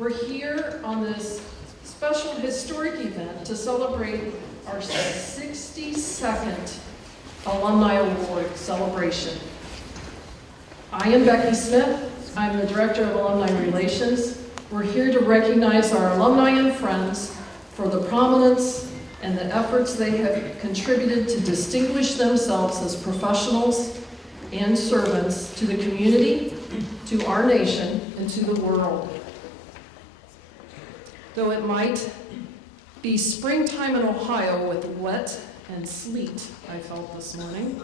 We're here on this special historic event to celebrate our 62nd Alumni Award celebration. I am Becky Smith. I'm the Director of Alumni Relations. We're here to recognize our alumni and friends for the prominence and the efforts they have contributed to distinguish themselves as professionals and servants to the community, to our nation, and to the world. Though it might be springtime in Ohio with wet and sleet, I felt this morning,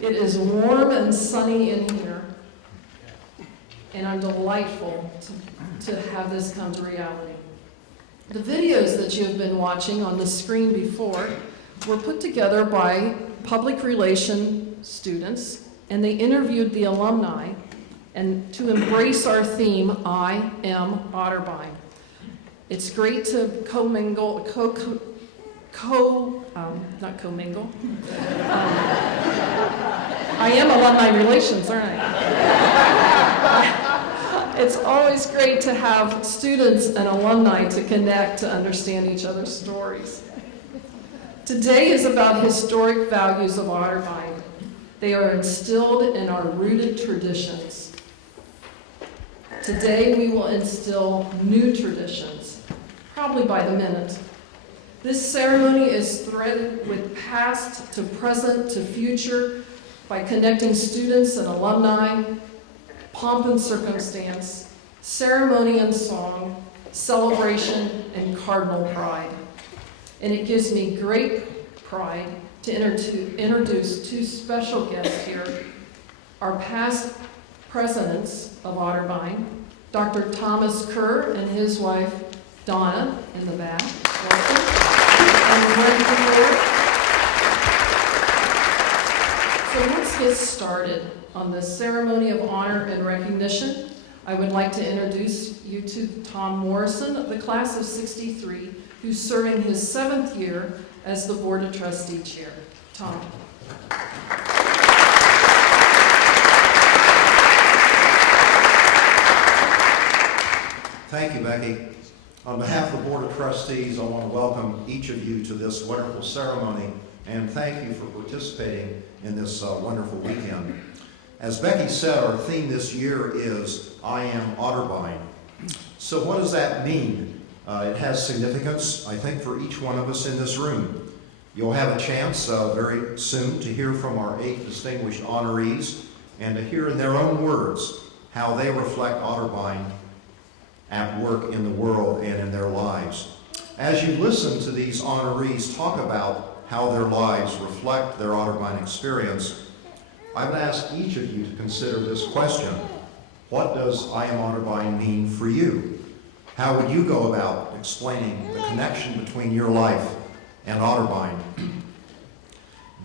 it is warm and sunny in here, and I'm delightful to have this come to reality. The videos that you have been watching on the screen before were put together by public relation students, and they interviewed the alumni and to embrace our theme, I am Otterbein. It's great to commingle, not commingle. I am alumni relations, aren't I? It's always great to have students and alumni to connect, to understand each other's stories. Today is about historic values of Otterbein. They are instilled in our rooted traditions. Today we will instill new traditions, probably by the minute. This ceremony is threaded with past to present to future by connecting students and alumni, pomp and circumstance, ceremony and song, celebration and cardinal pride. And it gives me great pride to introduce two special guests here, our past presidents of Otterbein, Dr. Thomas Kerr and his wife, Donna, in the back. Welcome. So let's get started on this ceremony of honor and recognition. I would like to introduce you to Tom Morrison of the class of '63, who's serving his 7th year as the Board of Trustee Chair. Tom. Thank you, Becky. On behalf of the Board of Trustees, I want to welcome each of you to this wonderful ceremony and thank you for participating in this wonderful weekend. As Becky said, our theme this year is I am Otterbein. So what does that mean? It has significance, I think, for each one of us in this room. You'll have a chance very soon to hear from our 8 distinguished honorees and to hear in their own words how they reflect Otterbein at work in the world and in their lives. As you listen to these honorees talk about how their lives reflect their Otterbein experience, I would ask each of you to consider this question. What does I am Otterbein mean for you? How would you go about explaining the connection between your life and Otterbein?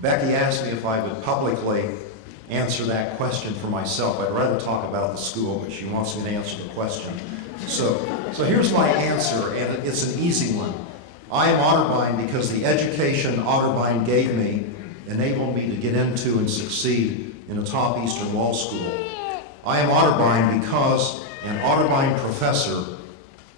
Becky asked me if I would publicly answer that question for myself. I'd rather talk about the school, but she wants me to answer the question. So here's my answer, and it's an easy one. I am Otterbein because the education Otterbein gave me enabled me to get into and succeed in a top Eastern law school. I am Otterbein because an Otterbein professor,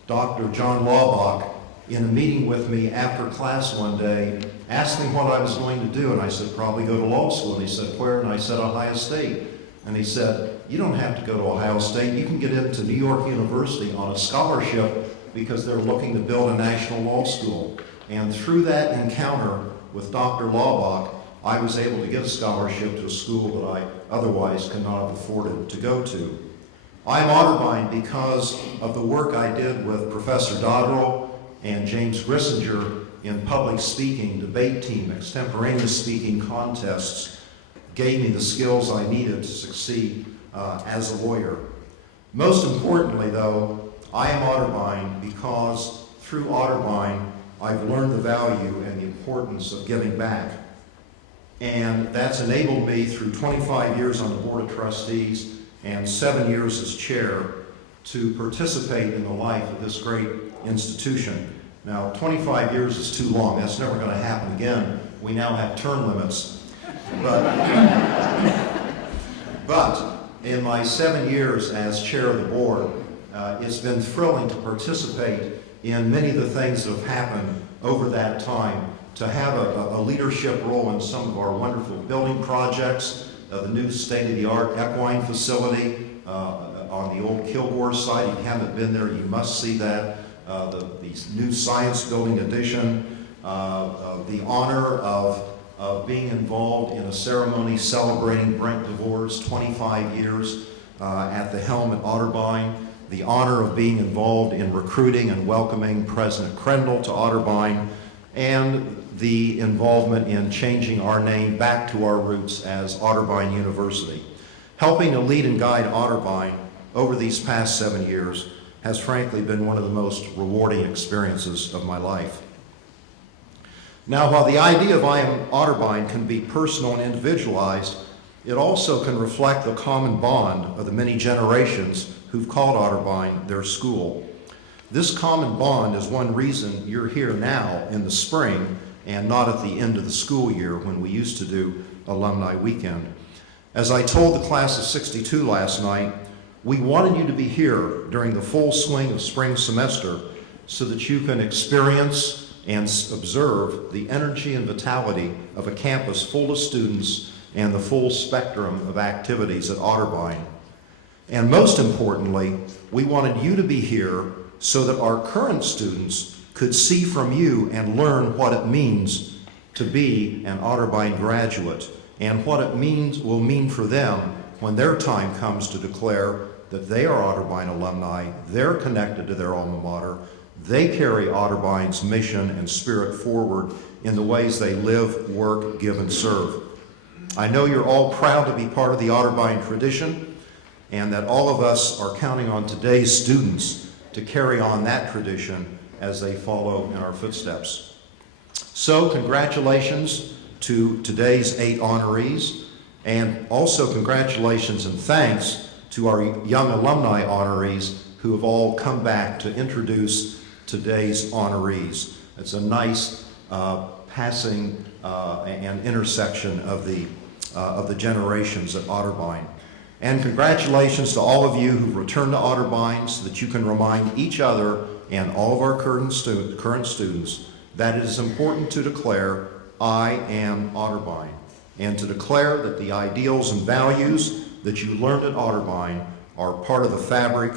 Dr. John Laubach, in a meeting with me after class one day, asked me what I was going to do, and I said, probably go to law school. And he said, where? And I said, Ohio State. And he said, you don't have to go to Ohio State. You can get into New York University on a scholarship because they're looking to build a national law school. And through that encounter with Dr. Laubach, I was able to get a scholarship to a school that I otherwise could not have afforded to go to. I'm Otterbein because of the work I did with Professor Dodderell and James Grissinger in public speaking, debate team, extemporaneous speaking contests, gave me the skills I needed to succeed as a lawyer. Most importantly, though, I am Otterbein because through Otterbein, I've learned the value and the importance of giving back. And that's enabled me through 25 years on the Board of Trustees and 7 years as chair to participate in the life of this great institution. Now, 25 years is too long. That's never going to happen again. We now have term limits. But in my 7 years as chair of the board, It's been thrilling to participate in many of the things that have happened over that time, to have a leadership role in some of our wonderful building projects, the new state-of-the-art equine facility on the old Kilgore site. If you haven't been there, you must see that. The new science building addition, the honor of being involved in a ceremony celebrating Brent DeVore's 25 years at the helm at Otterbein, the honor of being involved in recruiting and welcoming President Crendell to Otterbein, and the involvement in changing our name back to our roots as Otterbein University. Helping to lead and guide Otterbein over these past 7 years has frankly been one of the most rewarding experiences of my life. Now, while the idea of I am Otterbein can be personal and individualized, it also can reflect the common bond of the many generations who've called Otterbein their school. This common bond is one reason you're here now in the spring and not at the end of the school year when we used to do Alumni Weekend. As I told the class of '62 last night, we wanted you to be here during the full swing of spring semester so that you can experience and observe the energy and vitality of a campus full of students and the full spectrum of activities at Otterbein. And most importantly, we wanted you to be here so that our current students could see from you and learn what it means to be an Otterbein graduate and what it will mean for them when their time comes to declare that they are Otterbein alumni, they're connected to their alma mater, they carry Otterbein's mission and spirit forward in the ways they live, work, give, and serve. I know you're all proud to be part of the Otterbein tradition, and that all of us are counting on today's students to carry on that tradition as they follow in our footsteps. So congratulations to today's 8 honorees, and also congratulations and thanks to our young alumni honorees who have all come back to introduce today's honorees. It's a nice passing and intersection of the generations at Otterbein. And congratulations to all of you who've returned to Otterbein so that you can remind each other and all of our current students that it is important to declare, I am Otterbein, and to declare that the ideals and values that you learned at Otterbein are part of the fabric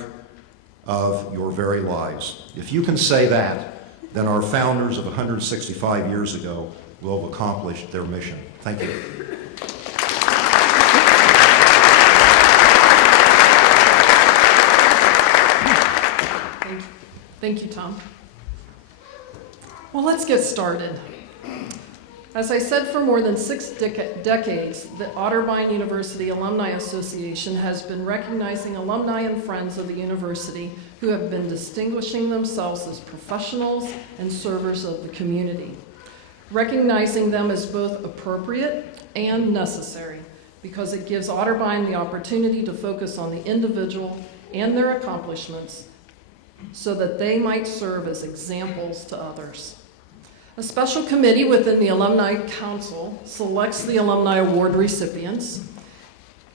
of your very lives. If you can say that, then our founders of 165 years ago will have accomplished their mission. Thank you. Thank you, Tom. Well, let's get started. As I said, for more than 6 decades, the Otterbein University Alumni Association has been recognizing alumni and friends of the university who have been distinguishing themselves as professionals and servers of the community. Recognizing them is both appropriate and necessary because it gives Otterbein the opportunity to focus on the individual and their accomplishments so that they might serve as examples to others. A special committee within the Alumni Council selects the Alumni Award recipients.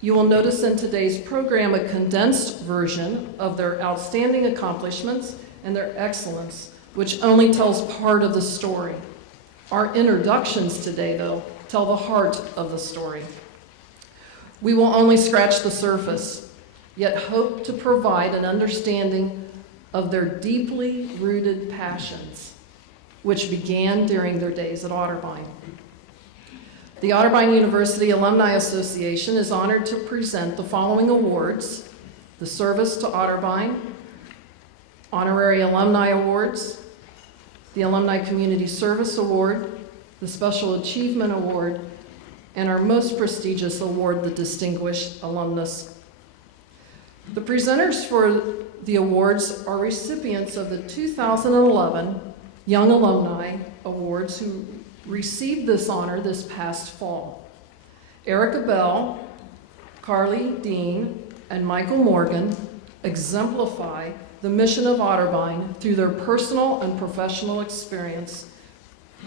You will notice in today's program a condensed version of their outstanding accomplishments and their excellence, which only tells part of the story. Our introductions today, though, tell the heart of the story. We will only scratch the surface, yet hope to provide an understanding of their deeply rooted passions, which began during their days at Otterbein. The Otterbein University Alumni Association is honored to present the following awards: the Service to Otterbein, Honorary Alumni Awards, the Alumni Community Service Award, the Special Achievement Award, and our most prestigious award, the Distinguished Alumnus. The presenters for the awards are recipients of the 2011 Young Alumni Awards who received this honor this past fall. Erica Bell, Carly Dean, and Michael Morgan exemplify the mission of Otterbein through their personal and professional experience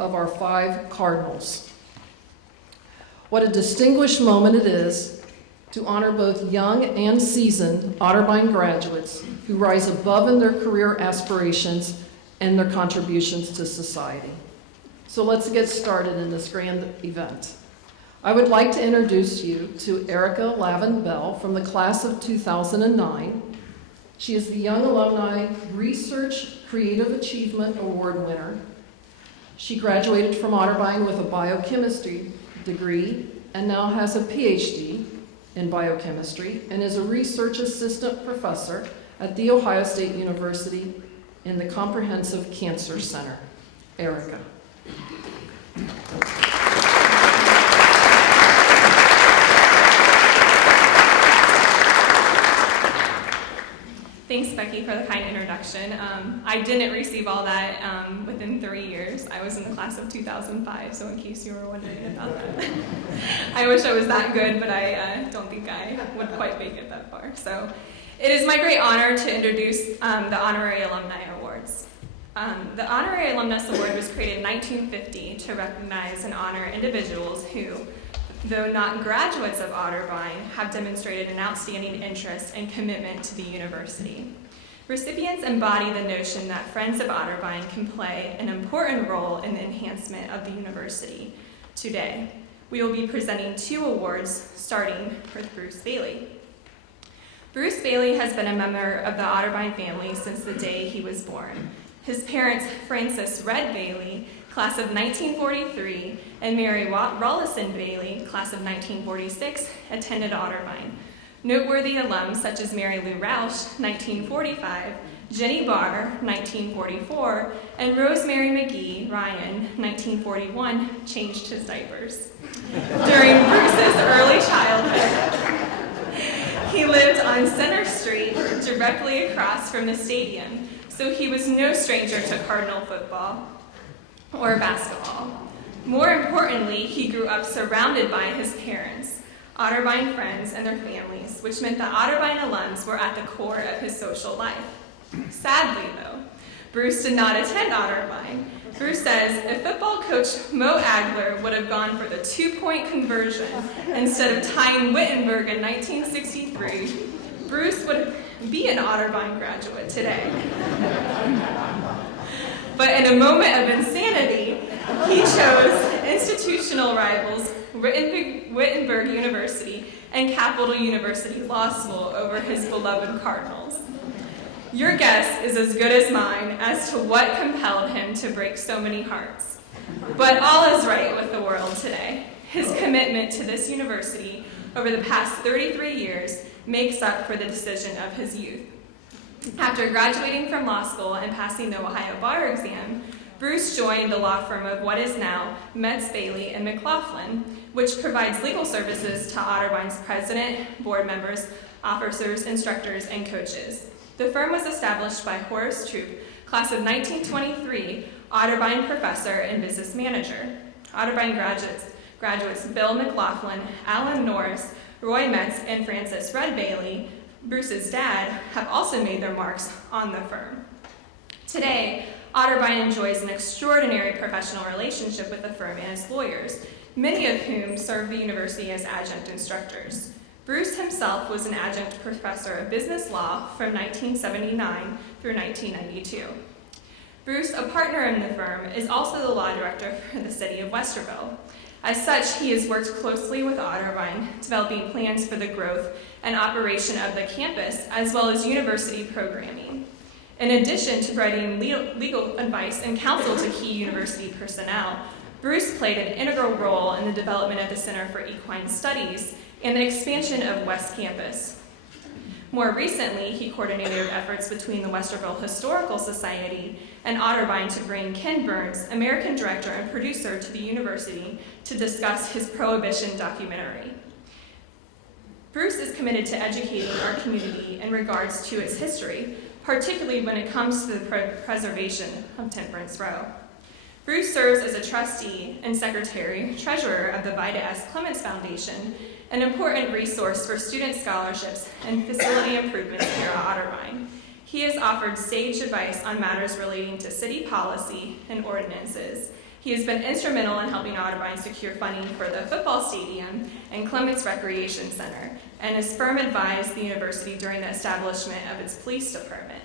of our 5 cardinals. What a distinguished moment it is to honor both young and seasoned Otterbein graduates who rise above in their career aspirations and their contributions to society. So let's get started in this grand event. I would like to introduce you to Erica Lavin Bell from the class of 2009. She is the Young Alumni Research Creative Achievement Award winner. She graduated from Otterbein with a biochemistry degree and now has a PhD in biochemistry and is a research assistant professor at The Ohio State University in the Comprehensive Cancer Center. Erica. Thanks, Becky, for the kind introduction. I didn't receive all that within 3 years. I was in the class of 2005, so in case you were wondering about that. I wish I was that good, but I don't think I would quite make it that far. So it is my great honor to introduce the Honorary Alumni Awards. The Honorary Alumnus Award was created in 1950 to recognize and honor individuals who, though not graduates of Otterbein, have demonstrated an outstanding interest and commitment to the university. Recipients embody the notion that Friends of Otterbein can play an important role in the enhancement of the university. Today, we will be presenting 2 awards, starting with Bruce Bailey. Bruce Bailey has been a member of the Otterbein family since the day he was born. His parents, Francis Red Bailey, class of 1943, and Mary Rollison Bailey, class of 1946, attended Otterbein. Noteworthy alums such as Mary Lou Roush, 1945, Jenny Barr, 1944, and Rosemary McGee Ryan, 1941, changed his diapers. During Bruce's early childhood, he lived on Center Street, directly across from the stadium, so he was no stranger to Cardinal football or basketball. More importantly, he grew up surrounded by his parents, Otterbein friends, and their families, which meant that Otterbein alums were at the core of his social life. Sadly, though, Bruce did not attend Otterbein. Bruce says if football coach Mo Agler would have gone for the 2-point conversion instead of tying Wittenberg in 1963, Bruce would be an Otterbein graduate today. But in a moment of insanity, he chose institutional rivals Wittenberg University and Capital University Law School over his beloved Cardinals. Your guess is as good as mine as to what compelled him to break so many hearts. But all is right with the world today. His commitment to this university over the past 33 years makes up for the decision of his youth. After graduating from law school and passing the Ohio bar exam, Bruce joined the law firm of what is now Metz, Bailey, and McLaughlin, which provides legal services to Otterbein's president, board members, officers, instructors, and coaches. The firm was established by Horace Troop, class of 1923, Otterbein professor and business manager. Otterbein graduates Bill McLaughlin, Alan Norris, Roy Metz, and Francis Red Bailey, Bruce's dad, have also made their marks on the firm. Today, Otterbein enjoys an extraordinary professional relationship with the firm and its lawyers, many of whom serve the university as adjunct instructors. Bruce himself was an adjunct professor of business law from 1979 through 1992. Bruce, a partner in the firm, is also the law director for the city of Westerville. As such, he has worked closely with Otterbein, developing plans for the growth and operation of the campus, as well as university programming. In addition to providing legal advice and counsel to key university personnel, Bruce played an integral role in the development of the Center for Equine Studies and the expansion of West Campus. More recently, he coordinated efforts between the Westerville Historical Society and Otterbein to bring Ken Burns, American director and producer, to the university to discuss his Prohibition documentary. Bruce is committed to educating our community in regards to its history, particularly when it comes to the preservation of Temperance Row. Bruce serves as a trustee and secretary-treasurer of the Vida S. Clements Foundation, an important resource for student scholarships and facility improvements here at Otterbein. He has offered sage advice on matters relating to city policy and ordinances. He has been instrumental in helping Otterbein secure funding for the football stadium and Clements Recreation Center, and has firm advised the university during the establishment of its police department.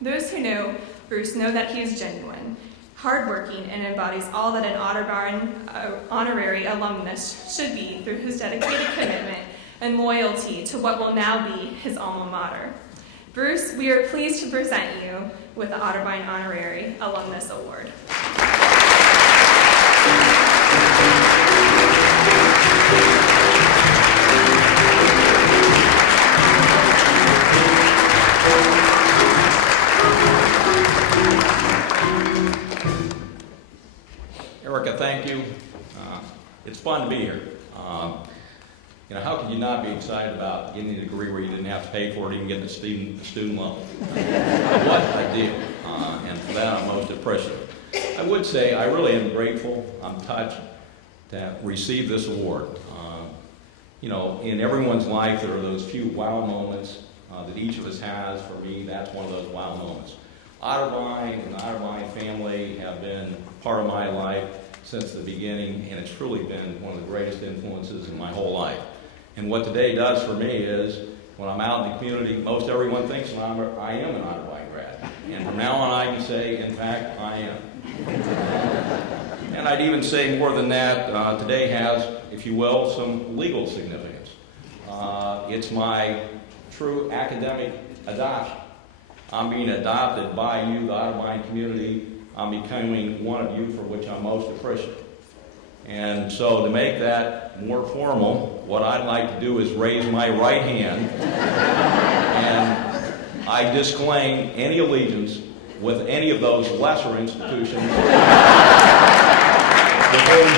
Those who know Bruce know that he is genuine, hardworking, and embodies all that an Otterbein honorary alumnus should be through his dedicated commitment and loyalty to what will now be his alma mater. Bruce, we are pleased to present you with the Otterbein Honorary Alumnus Award. Erica, thank you. It's fun to be here. How can you not be excited about getting a degree where you didn't have to pay for it, even getting a student loan? What a deal. And for that, I'm most appreciative. I would say I really am grateful, I'm touched to receive this award. In everyone's life, there are those few wow moments that each of us has. For me, that's one of those wow moments. Otterbein and the Otterbein family have been part of my life since the beginning, and it's truly been one of the greatest influences in my whole life. And what today does for me is, when I'm out in the community, most everyone thinks I am an Otterbein grad. And from now on, I can say, in fact, I am. And I'd even say more than that, today has, if you will, some legal significance. It's my true academic adoption. I'm being adopted by you, the Otterbein community. I'm becoming one of you, for which I'm most appreciative. And so to make that more formal, what I'd like to do is raise my right hand, and I disclaim any allegiance with any of those lesser institutions with whom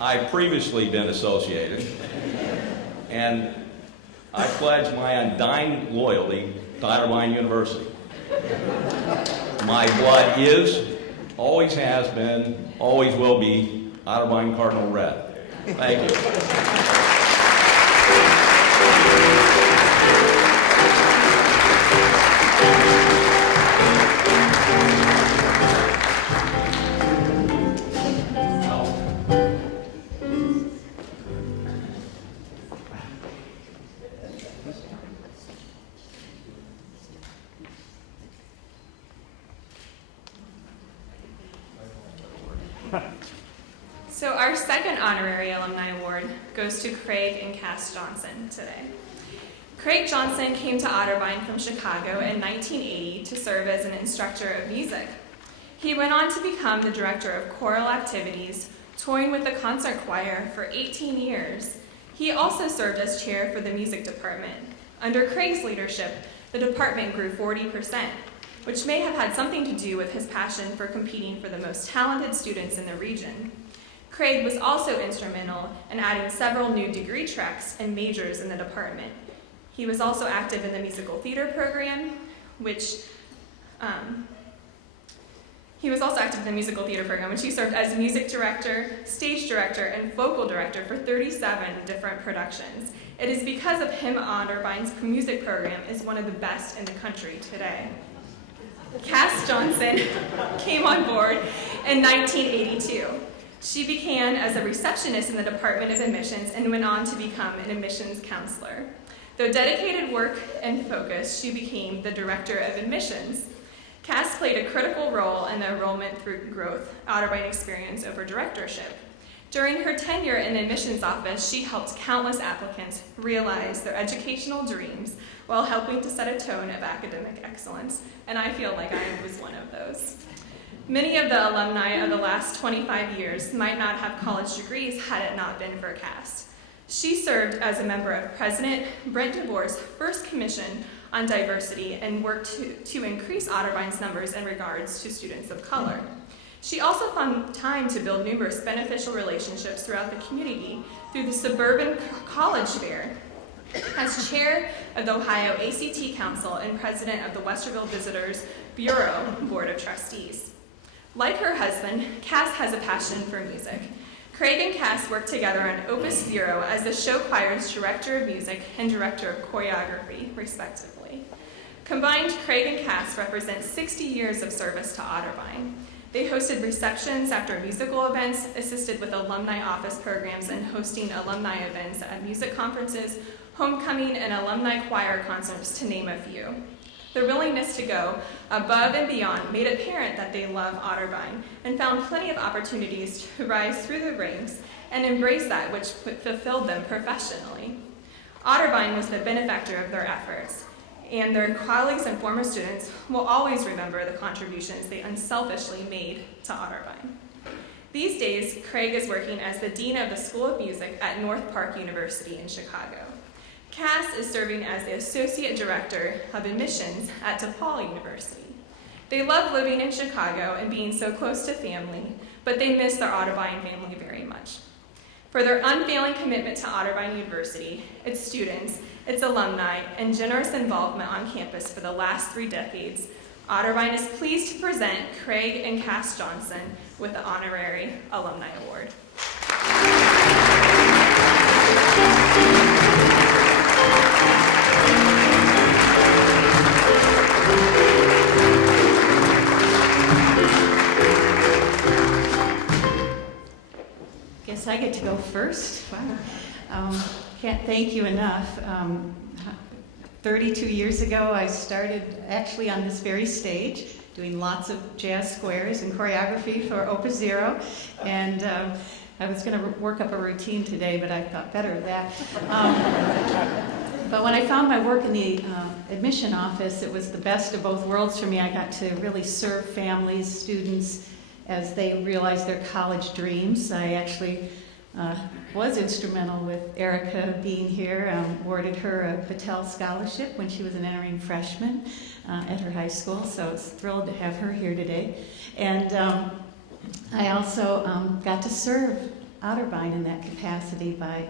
I've previously been associated, and I pledge my undying loyalty to Otterbein University. My blood is, always has been, always will be Otterbein Cardinal Red. Thank you. So our second honorary alumni award goes to Craig and Cass Johnson today. Craig Johnson came to Otterbein from Chicago in 1980 to serve as an instructor of music. He went on to become the director of choral activities, touring with the concert choir for 18 years. He also served as chair for the music department. Under Craig's leadership, the department grew 40%, which may have had something to do with his passion for competing for the most talented students in the region. Craig was also instrumental in adding several new degree tracks and majors in the department. He was also active in the musical theater program, which he served as music director, stage director, and vocal director for 37 different productions. It is because of him Otterbein's music program is one of the best in the country today. Cass Johnson came on board in 1982. She began as a receptionist in the Department of Admissions and went on to become an admissions counselor. Through dedicated work and focus, she became the director of admissions. Cass played a critical role in the enrollment through growth Otterbein experience over directorship. During her tenure in the admissions office, she helped countless applicants realize their educational dreams while helping to set a tone of academic excellence, and I feel like I was one of those. Many of the alumni of the last 25 years might not have college degrees had it not been for Cass. She served as a member of President Brent DeBoer's first commission on diversity and worked to increase Otterbein's numbers in regards to students of color. She also found time to build numerous beneficial relationships throughout the community through the Suburban College Fair. As chair of the Ohio ACT Council and president of the Westerville Visitors Bureau Board of Trustees. Like her husband, Cass has a passion for music. Craig and Cass work together on Opus Zero as the show choir's director of music and director of choreography, respectively. Combined, Craig and Cass represent 60 years of service to Otterbein. They hosted receptions after musical events, assisted with alumni office programs, and hosting alumni events at music conferences, homecoming, and alumni choir concerts, to name a few. Their willingness to go above and beyond made it apparent that they love Otterbein and found plenty of opportunities to rise through the ranks and embrace that which fulfilled them professionally. Otterbein was the benefactor of their efforts, and their colleagues and former students will always remember the contributions they unselfishly made to Otterbein. These days, Craig is working as the Dean of the School of Music at North Park University in Chicago. Cass is serving as the Associate Director of Admissions at DePaul University. They love living in Chicago and being so close to family, but they miss their Otterbein family very much. For their unfailing commitment to Otterbein University, its students, its alumni, and generous involvement on campus for the last 3 decades, Otterbein is pleased to present Craig and Cass Johnson with the Honorary Alumni Award. Guess I get to go first. Wow. Can't thank you enough. 32 years ago, I started actually on this very stage, doing lots of jazz squares and choreography for Opus Zero, and I was going to work up a routine today, but I thought better of that. But when I found my work in the admission office, it was the best of both worlds for me. I got to really serve families, students, as they realized their college dreams. I actually was instrumental with Erica being here, awarded her a Patel Scholarship when she was an entering freshman at her high school, so I was thrilled to have her here today. And I also got to serve Otterbein in that capacity by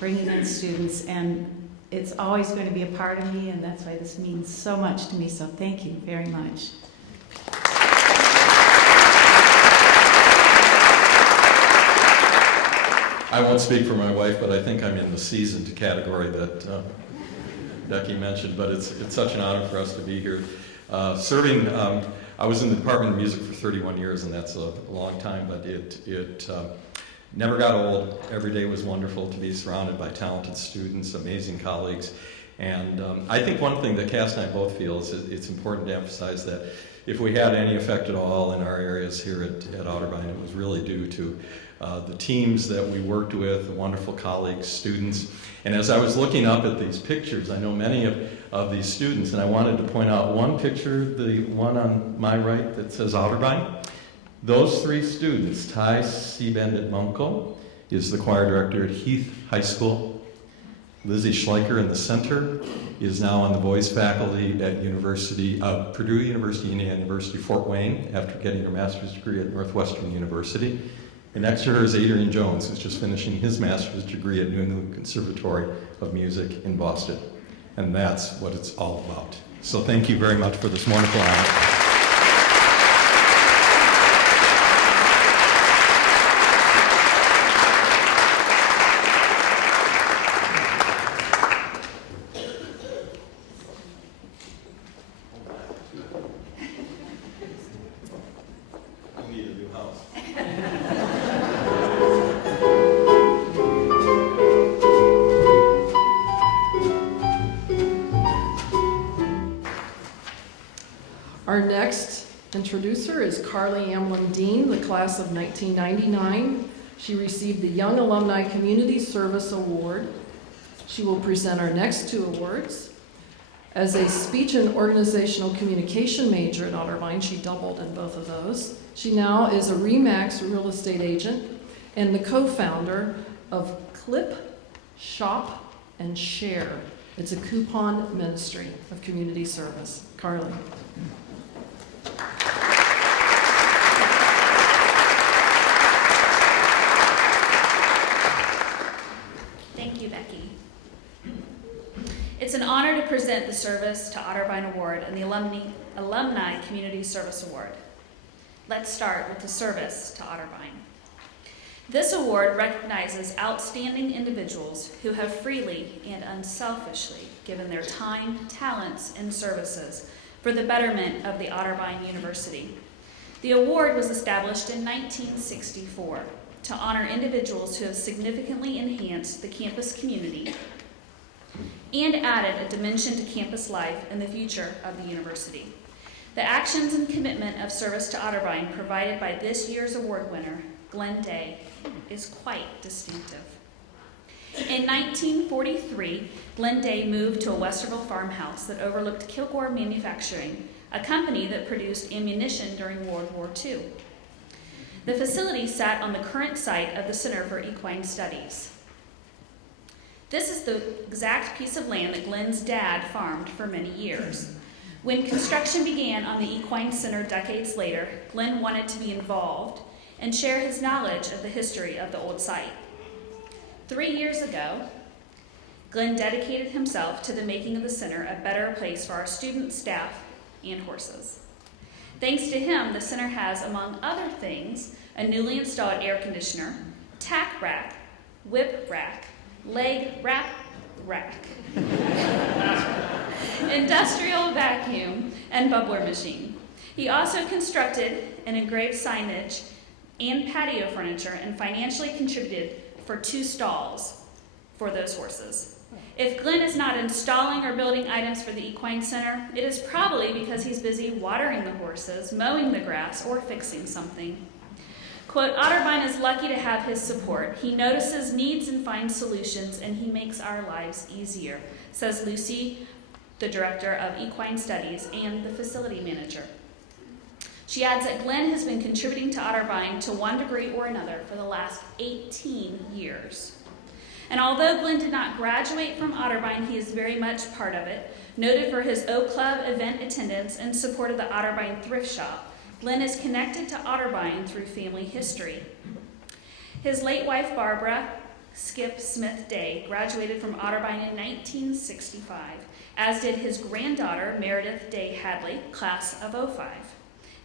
bringing in students, and it's always going to be a part of me, and that's why this means so much to me, so thank you very much. I won't speak for my wife, but I think I'm in the seasoned category that Becky mentioned, but it's such an honor for us to be here. Serving, I was in the Department of Music for 31 years, and that's a long time, but it never got old. Every day was wonderful to be surrounded by talented students, amazing colleagues, and I think one thing that Cass and I both feel is it's important to emphasize that if we had any effect at all in our areas here at Otterbein, it was really due to the teams that we worked with, the wonderful colleagues, students. And as I was looking up at these pictures, I know many of these students, and I wanted to point out one picture, the one on my right that says Otterbein. Those 3 students, Ty Seabend at Munko, is the choir director at Heath High School. Lizzie Schleicher in the center is now on the voice faculty at Purdue University, Indiana University, Fort Wayne, after getting her master's degree at Northwestern University. And next to her is Adrian Jones, who's just finishing his master's degree at New England Conservatory of Music in Boston. And that's what it's all about. So thank you very much for this wonderful honor. Our next introducer is Carly Amlin Dean, the class of 1999. She received the Young Alumni Community Service Award. She will present our next 2 awards. As a speech and organizational communication major at Otterbein, she doubled in both of those. She now is a RE/MAX real estate agent and the co-founder of Clip, Shop, and Share. It's a coupon ministry of community service. Carly. Thank you, Becky. It's an honor to present the Service to Otterbein Award and the Alumni Community Service Award. Let's start with the Service to Otterbein. This award recognizes outstanding individuals who have freely and unselfishly given their time, talents, and services for the betterment of the Otterbein University. The award was established in 1964 to honor individuals who have significantly enhanced the campus community and added a dimension to campus life and the future of the university. The actions and commitment of service to Otterbein provided by this year's award winner, Glenn Day, is quite distinctive. In 1943, Glenn Day moved to a Westerville farmhouse that overlooked Kilgore Manufacturing, a company that produced ammunition during World War II. The facility sat on the current site of the Center for Equine Studies. This is the exact piece of land that Glenn's dad farmed for many years. When construction began on the Equine Center decades later, Glenn wanted to be involved and share his knowledge of the history of the old site. 3 years ago, Glenn dedicated himself to the making of the center a better place for our students, staff, and horses. Thanks to him, the center has, among other things, a newly installed air conditioner, tack rack, whip rack, leg wrap rack, industrial vacuum, and bubbler machine. He also constructed and engraved signage and patio furniture and financially contributed for 2 stalls for those horses. If Glenn is not installing or building items for the Equine Center, it is probably because he's busy watering the horses, mowing the grass, or fixing something. Quote, Otterbein is lucky to have his support. He notices needs and finds solutions, and he makes our lives easier, says Lucy, the director of Equine Studies and the facility manager. She adds that Glenn has been contributing to Otterbein to one degree or another for the last 18 years. And although Glenn did not graduate from Otterbein, he is very much part of it. Noted for his Oak Club event attendance and support of the Otterbein Thrift Shop, Glenn is connected to Otterbein through family history. His late wife, Barbara Skip Smith Day, graduated from Otterbein in 1965, as did his granddaughter, Meredith Day Hadley, class of 05,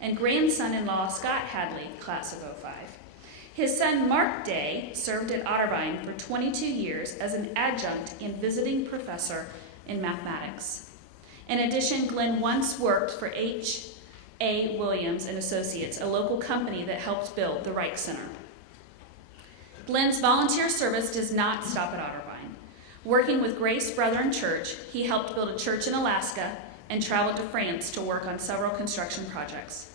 and grandson-in-law, Scott Hadley, class of 05. His son, Mark Day, served at Otterbein for 22 years as an adjunct and visiting professor in mathematics. In addition, Glenn once worked for H.A. Williams and Associates, a local company that helped build the Reich Center. Glenn's volunteer service does not stop at Otterbein. Working with Grace Brethren Church, he helped build a church in Alaska and traveled to France to work on several construction projects.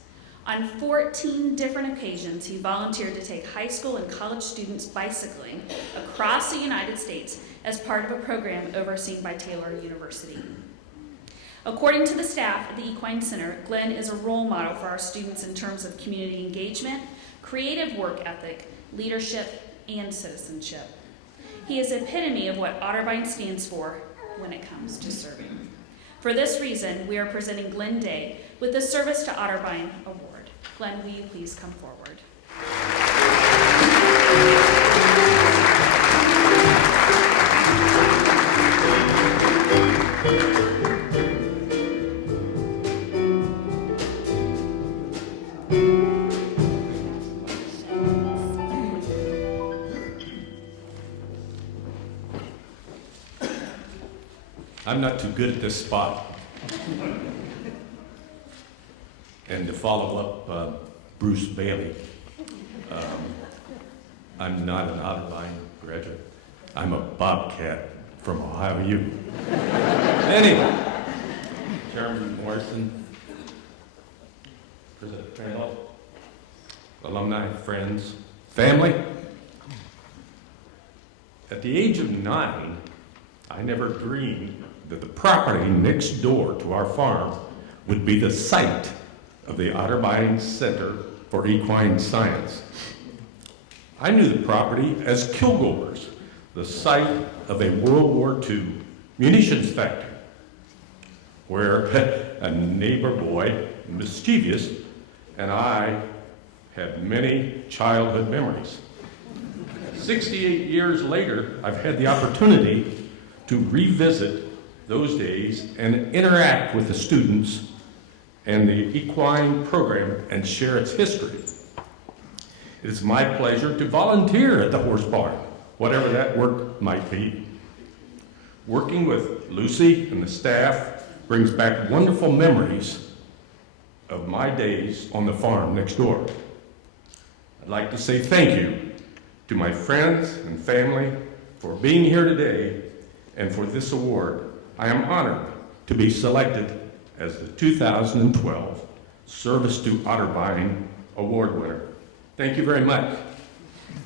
On 14 different occasions, he volunteered to take high school and college students bicycling across the United States as part of a program overseen by Taylor University. According to the staff at the Equine Center, Glenn is a role model for our students in terms of community engagement, creative work ethic, leadership, and citizenship. He is the epitome of what Otterbein stands for when it comes to serving. For this reason, we are presenting Glenn Day with the Service to Otterbein Award. Glenn, will you please come forward? I'm not too good at this spot. And to follow up Bruce Bailey, I'm not an Otterbein graduate. I'm a Bobcat from Ohio U. Anyway, Chairman Morrison, President Crandall, alumni, friends, family. At the age of 9, I never dreamed that the property next door to our farm would be the site of the Otterbein Center for Equine Science. I knew the property as Kilgore's, the site of a World War II munitions factory, where a neighbor boy, mischievous, and I had many childhood memories. 68 years later, I've had the opportunity to revisit those days and interact with the students and the equine program and share its history. it is my pleasure to volunteer at the horse barn, whatever that work might be. Working with Lucy and the staff brings back wonderful memories of my days on the farm next door. I'd like to say thank you to my friends and family for being here today and for this award. I am honored to be selected as the 2012 Service to Otterbein Award winner. Thank you very much.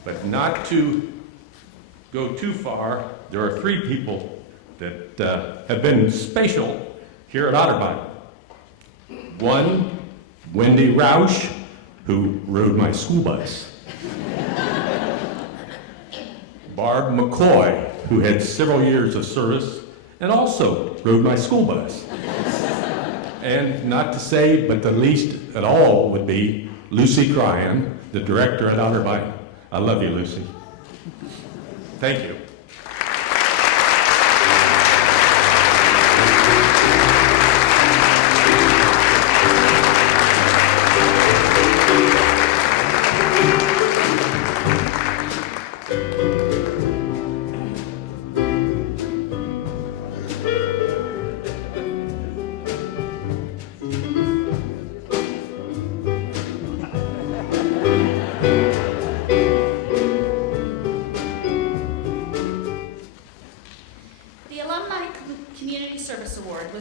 But not to go too far, there are 3 people that have been special here at Otterbein. One, Wendy Roush, who rode my school bus. Barb McCoy, who had several years of service and also rode my school bus. And not to say, but the least at all would be Lucy Cryan, the director at Otterbein. I love you, Lucy. Thank you.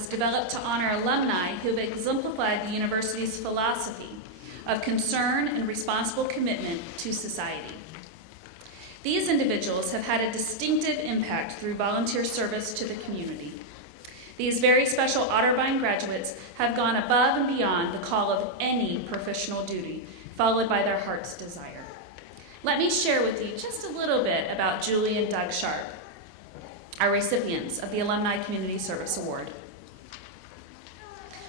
Developed to honor alumni who have exemplified the university's philosophy of concern and responsible commitment to society. These individuals have had a distinctive impact through volunteer service to the community. These very special Otterbein graduates have gone above and beyond the call of any professional duty, followed by their heart's desire. Let me share with you just a little bit about Julie and Doug Sharp, our recipients of the Alumni Community Service Award.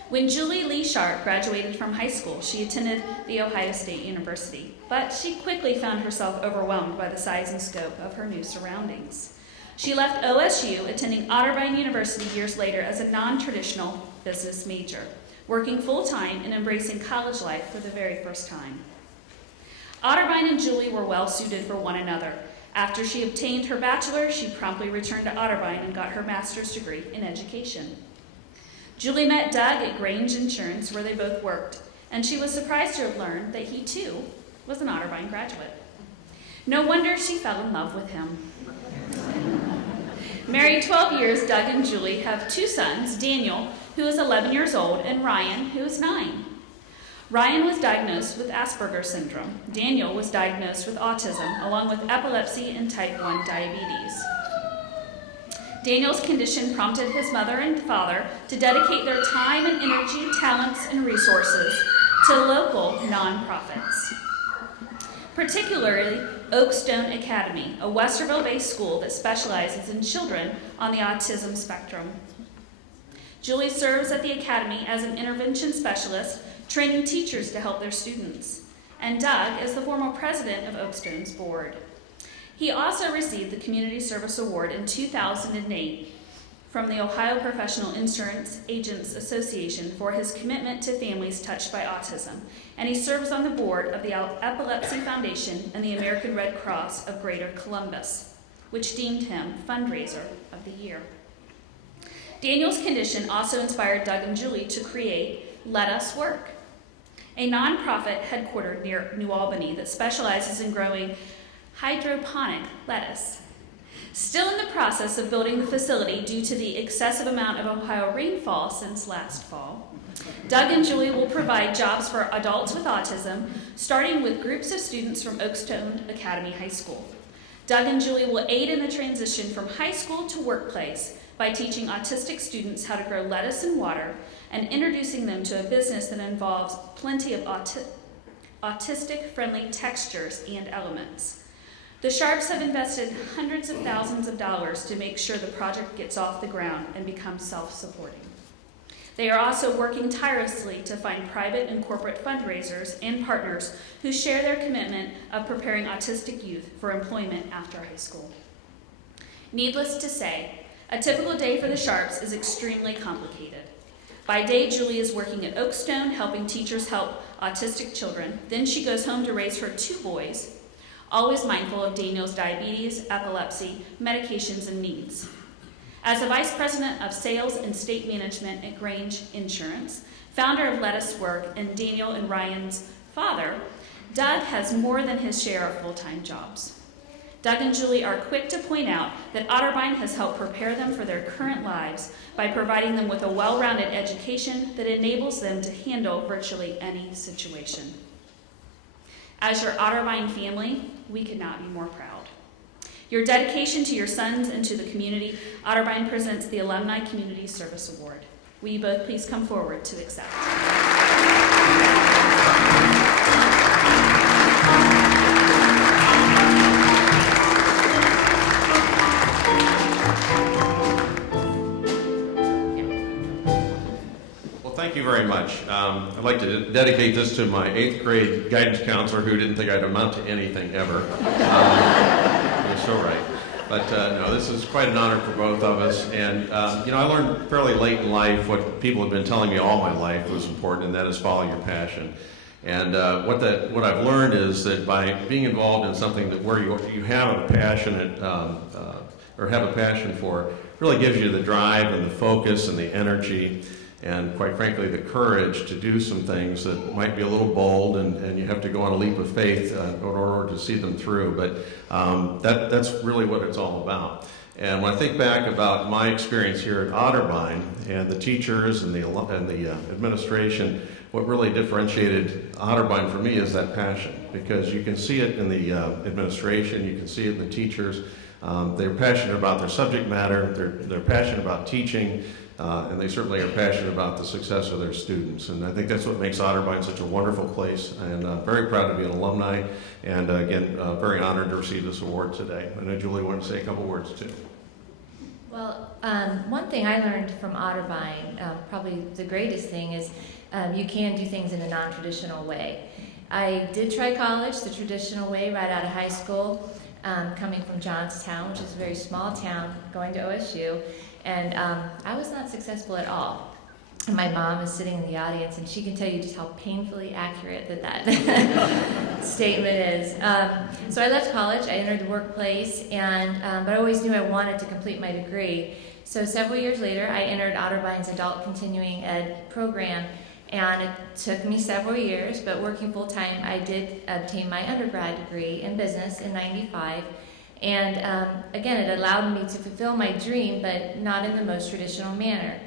When Julie Lee Sharp graduated from high school, she attended The Ohio State University, but she quickly found herself overwhelmed by the size and scope of her new surroundings. She left OSU, attending Otterbein University years later as a non-traditional business major, working full-time and embracing college life for the very first time. Otterbein and Julie were well suited for one another. After she obtained her bachelor's, she promptly returned to Otterbein and got her master's degree in education. Julie met Doug at Grange Insurance, where they both worked, and she was surprised to have learned that he, too, was an Otterbein graduate. No wonder she fell in love with him. Married 12 years, Doug and Julie have 2 sons, Daniel, who is 11 years old, and Ryan, who is 9. Ryan was diagnosed with Asperger's syndrome. Daniel was diagnosed with autism, along with epilepsy and type 1 diabetes. Daniel's condition prompted his mother and father to dedicate their time and energy, talents, and resources to local nonprofits, particularly Oakstone Academy, a Westerville-based school that specializes in children on the autism spectrum. Julie serves at the academy as an intervention specialist, training teachers to help their students, and Doug is the former president of Oakstone's board. He also received the Community Service Award in 2008 from the Ohio Professional Insurance Agents Association for his commitment to families touched by autism, and he serves on the board of the Epilepsy Foundation and the American Red Cross of Greater Columbus, which deemed him Fundraiser of the Year. Daniel's condition also inspired Doug and Julie to create Let Us Work, a nonprofit headquartered near New Albany that specializes in growing hydroponic lettuce. Still in the process of building the facility due to the excessive amount of Ohio rainfall since last fall, Doug and Julie will provide jobs for adults with autism, starting with groups of students from Oakstone Academy High School. Doug and Julie will aid in the transition from high school to workplace by teaching autistic students how to grow lettuce and water and introducing them to a business that involves plenty of autistic-friendly textures and elements. The Sharps have invested hundreds of thousands of dollars to make sure the project gets off the ground and becomes self-supporting. They are also working tirelessly to find private and corporate fundraisers and partners who share their commitment of preparing autistic youth for employment after high school. Needless to say, a typical day for the Sharps is extremely complicated. By day, Julie is working at Oakstone, helping teachers help autistic children. Then she goes home to raise her 2 boys, always mindful of Daniel's diabetes, epilepsy, medications, and needs. As the Vice President of Sales and State Management at Grange Insurance, founder of Lettuce Work, and Daniel and Ryan's father, Doug has more than his share of full-time jobs. Doug and Julie are quick to point out that Otterbein has helped prepare them for their current lives by providing them with a well-rounded education that enables them to handle virtually any situation. As your Otterbein family, we could not be more proud. Your dedication to your sons and to the community, Otterbein presents the Alumni Community Service Award. Will you both please come forward to accept? Thank you very much. I'd like to dedicate this to my 8th grade guidance counselor who didn't think I'd amount to anything ever. You're so right. But no, this is quite an honor for both of us. And I learned fairly late in life what people have been telling me all my life was important, and that is follow your passion. And what I've learned is that by being involved in something that where you have a passionate or have a passion for, really gives you the drive and the focus and the energy, and quite frankly, the courage to do some things that might be a little bold, and you have to go on a leap of faith in order to see them through. But that's really what it's all about. And when I think back about my experience here at Otterbein and the teachers and the administration, what really differentiated Otterbein for me is that passion, because you can see it in the administration, you can see it in the teachers. They're passionate about their subject matter, they're passionate about teaching, and they certainly are passionate about the success of their students. And I think that's what makes Otterbein such a wonderful place, and very proud to be an alumni, and again, very honored to receive this award today. I know Julie wanted to say a couple words too. Well, one thing I learned from Otterbein, probably the greatest thing, is you can do things in a non-traditional way. I did try college the traditional way right out of high school, coming from Johnstown, which is a very small town, going to OSU. And I was not successful at all. And my mom is sitting in the audience, and she can tell you just how painfully accurate that statement is. So I left college, I entered the workplace, but I always knew I wanted to complete my degree. So several years later, I entered Otterbein's Adult Continuing Ed program, and it took me several years, but working full-time, I did obtain my undergrad degree in business in '95. And again, it allowed me to fulfill my dream, but not in the most traditional manner.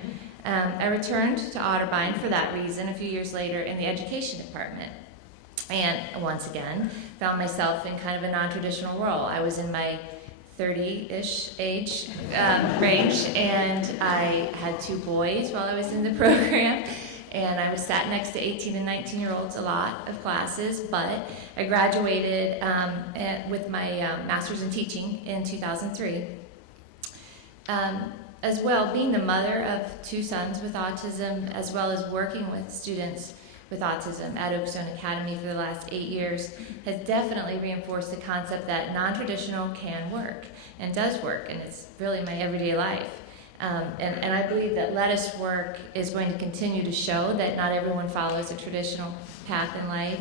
I returned to Otterbein for that reason a few years later in the education department. And once again, found myself in kind of a non-traditional role. I was in my 30-ish age range, and I had 2 boys while I was in the program. And I was sat next to 18 and 19-year-olds a lot of classes, but I graduated with my master's in teaching in 2003. As well, being the mother of 2 sons with autism, as well as working with students with autism at Oakstone Academy for the last 8 years, has definitely reinforced the concept that non-traditional can work and does work, and it's really my everyday life. And I believe that Lettuce Work is going to continue to show that not everyone follows a traditional path in life.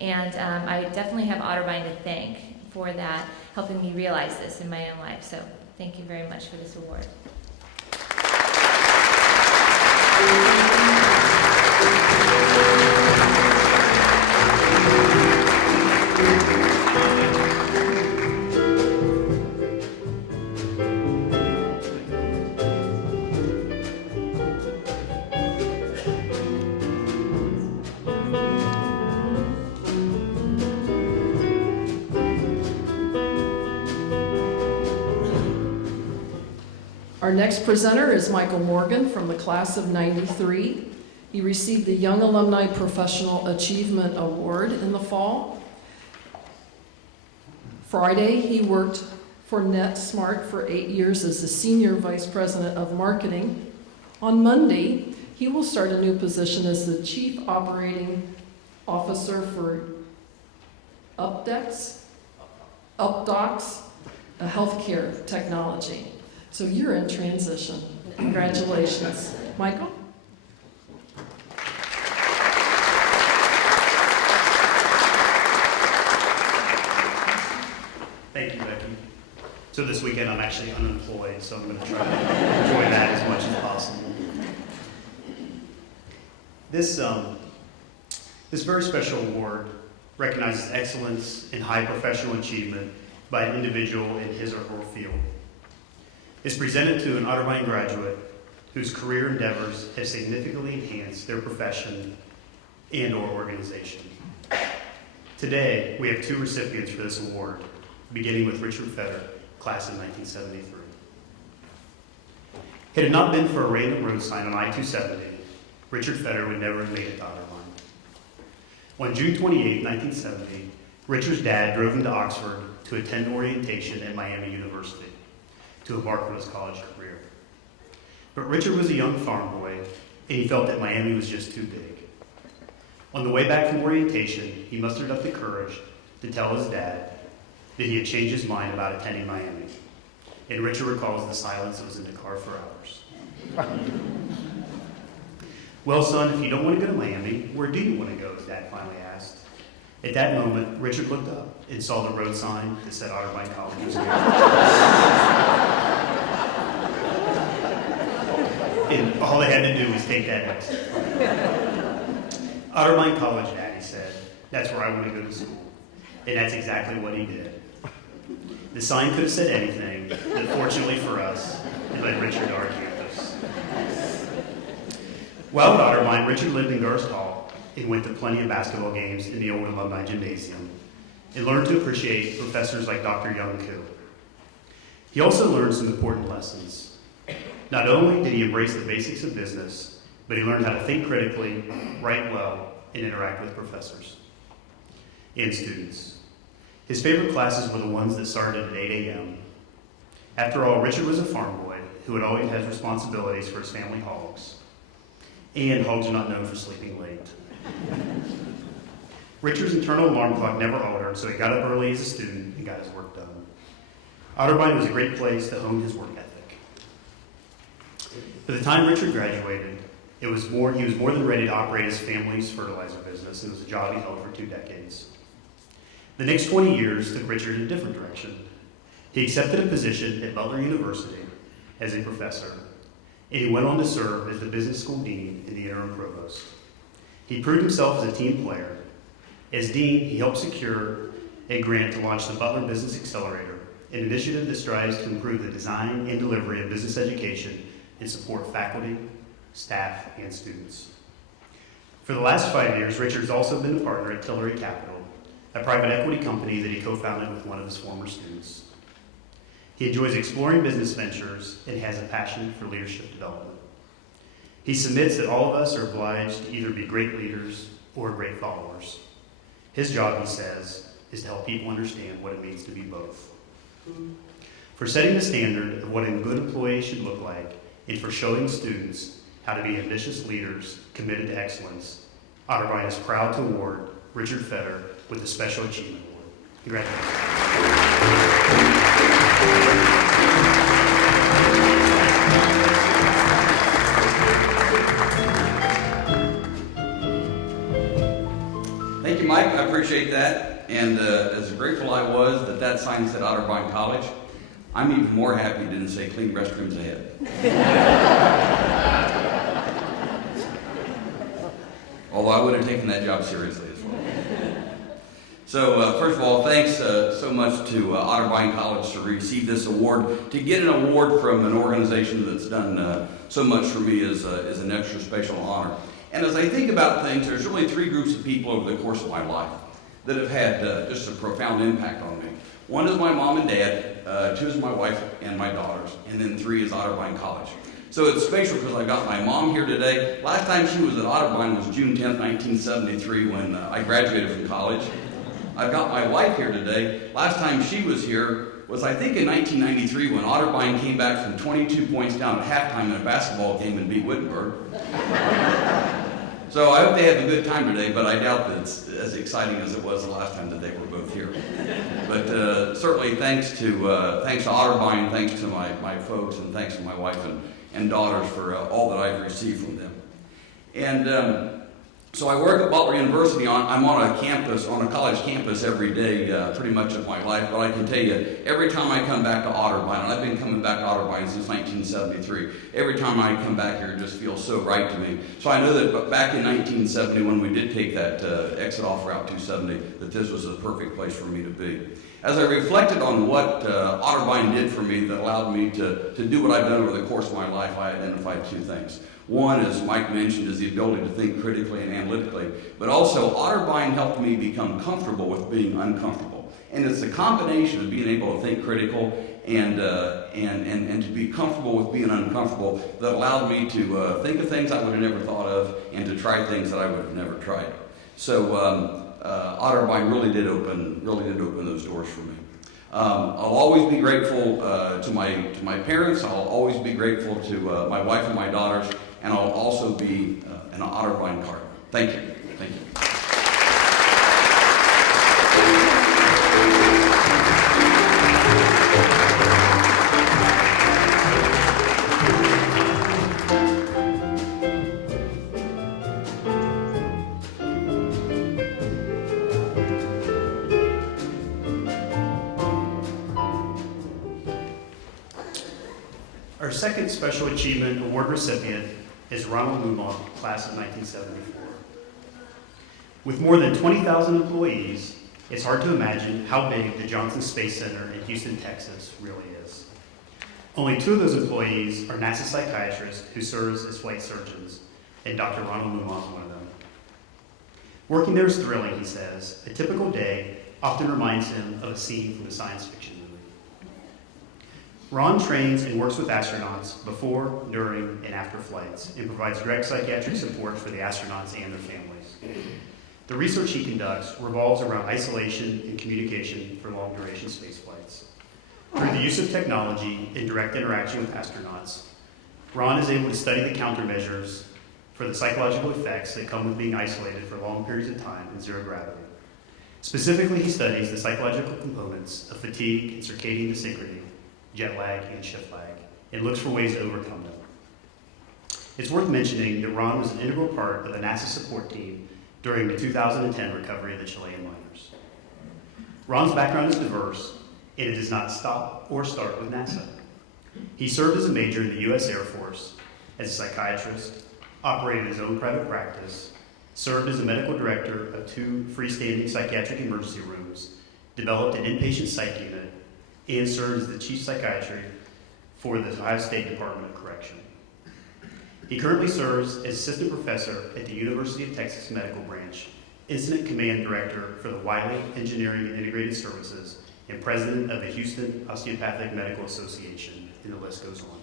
And I definitely have Otterbein to thank for that, helping me realize this in my own life. So thank you very much for this award. Our next presenter is Michael Morgan from the class of '93. He received the Young Alumni Professional Achievement Award in the fall. Friday, he worked for NetSmart for 8 years as the Senior Vice President of Marketing. On Monday, he will start a new position as the Chief Operating Officer for UpDocs, a healthcare technology. So you're in transition. Congratulations. Michael? So this weekend I'm actually unemployed, so I'm going to try to enjoy that as much as possible. This very special award recognizes excellence and high professional achievement by an individual in his or her field. It's presented to an Otterbein graduate whose career endeavors have significantly enhanced their profession and or organization. Today, we have 2 recipients for this award, beginning with Richard Fetter, class of 1973. Had it not been for a random road sign on I-270, Richard Fetter would never have made it to Otterbein. On June 28, 1970, Richard's dad drove him to Oxford to attend orientation at Miami University to embark on his college career. But Richard was a young farm boy, and he felt that Miami was just too big. On the way back from orientation, he mustered up the courage to tell his dad that he had changed his mind about attending Miami. And Richard recalls the silence that was in the car for hours. Well, son, if you don't want to go to Miami, where do you want to go? His dad finally asked. At that moment, Richard looked up and saw the road sign that said Otterbein College was here. And all they had to do was take that next step. Otterbein College, Dad, he said. That's where I want to go to school. And that's exactly what he did. The sign could have said anything, but fortunately for us, it led Richard to our campus. While at Otterbein, Richard lived in Garst Hall and went to plenty of basketball games in the old Alumni Gymnasium and learned to appreciate professors like Dr. Young Koo. He also learned some important lessons. Not only did he embrace the basics of business, but he learned how to think critically, write well, and interact with professors and students. His favorite classes were the ones that started at 8 a.m. After all, Richard was a farm boy who had always had responsibilities for his family hogs, and hogs are not known for sleeping late. Richard's internal alarm clock never altered, so he got up early as a student and got his work done. Otterbein was a great place to hone his work ethic. By the time Richard graduated, he was more than ready to operate his family's fertilizer business, and it was a job he held for 2 decades. The next 20 years took Richard in a different direction. He accepted a position at Butler University as a professor, and he went on to serve as the business school dean and the interim provost. He proved himself as a team player. As dean, he helped secure a grant to launch the Butler Business Accelerator, an initiative that strives to improve the design and delivery of business education and support faculty, staff, and students. For the last 5 years, Richard has also been a partner at Tillery Capital, a private equity company that he co-founded with one of his former students. He enjoys exploring business ventures and has a passion for leadership development. He submits that all of us are obliged to either be great leaders or great followers. His job, he says, is to help people understand what it means to be both. For setting the standard of what a good employee should look like, and for showing students how to be ambitious leaders committed to excellence, Otterbein is proud to award Richard Fetter with the Special Achievement Award. Congratulations. Thank you, Mike. I appreciate that. And as grateful I was that that sign said Otterbein College, I'm even more happy it didn't say clean restrooms ahead. Although I would have taken that job seriously as well. So first of all, thanks so much to Otterbein College to receive this award. To get an award from an organization that's done so much for me is an extra special honor. And as I think about things, there's really 3 groups of people over the course of my life that have had just a profound impact on me. 1 is my mom and dad, 2 is my wife and my daughters, and then 3 is Otterbein College. So it's special because I got my mom here today. Last time she was at Otterbein was June 10th, 1973 when I graduated from college. I've got my wife here today. Last time she was here was I think in 1993 when Otterbein came back from 22 points down at halftime in a basketball game and beat Wittenberg. So I hope they have a good time today, but I doubt that it's as exciting as it was the last time that they were both here. But certainly thanks to Otterbein, thanks to my folks, and thanks to my wife and daughters for all that I've received from them. And So I work at Butler University. I'm on a college campus every day, pretty much of my life. But I can tell you, every time I come back to Otterbein, and I've been coming back to Otterbein since 1973, every time I come back here, it just feels so right to me. So I know that back in 1970, when we did take that exit off Route 270, that this was the perfect place for me to be. As I reflected on what Otterbein did for me that allowed me to do what I've done over the course of my life, I identified two things. One, as Mike mentioned, is the ability to think critically and analytically, but also Otterbein helped me become comfortable with being uncomfortable. And it's the combination of being able to think critical and to be comfortable with being uncomfortable that allowed me to think of things I would have never thought of and to try things that I would have never tried. So Otterbein really did open those doors for me. I'll always be grateful to my parents. I'll always be grateful to my wife and my daughters, and I'll also be an Otterbein card. Thank you. Thank you. Our second Special Achievement Award recipient is Ronald Mumont, class of 1974. With more than 20,000 employees, it's hard to imagine how big the Johnson Space Center in Houston, Texas really is. Only 2 of those employees are NASA psychiatrists who serves as flight surgeons, and Dr. Ronald Mumont is one of them. Working there is thrilling, he says. A typical day often reminds him of a scene from a science fiction movie. Ron trains and works with astronauts before, during, and after flights, and provides direct psychiatric support for the astronauts and their families. The research he conducts revolves around isolation and communication for long-duration space flights. Through the use of technology and direct interaction with astronauts, Ron is able to study the countermeasures for the psychological effects that come with being isolated for long periods of time in zero gravity. Specifically, he studies the psychological components of fatigue and circadian dyssynchrony, jet lag, and shift lag, and looks for ways to overcome them. It's worth mentioning that Ron was an integral part of the NASA support team during the 2010 recovery of the Chilean miners. Ron's background is diverse, and it does not stop or start with NASA. He served as a major in the U.S. Air Force, as a psychiatrist, operated his own private practice, served as a medical director of 2 freestanding psychiatric emergency rooms, developed an inpatient psych unit, and served as the chief psychiatry for the Ohio State Department of Correction. He currently serves as assistant professor at the University of Texas Medical Branch, incident command director for the Wiley Engineering and Integrated Services, and president of the Houston Osteopathic Medical Association, and the list goes on.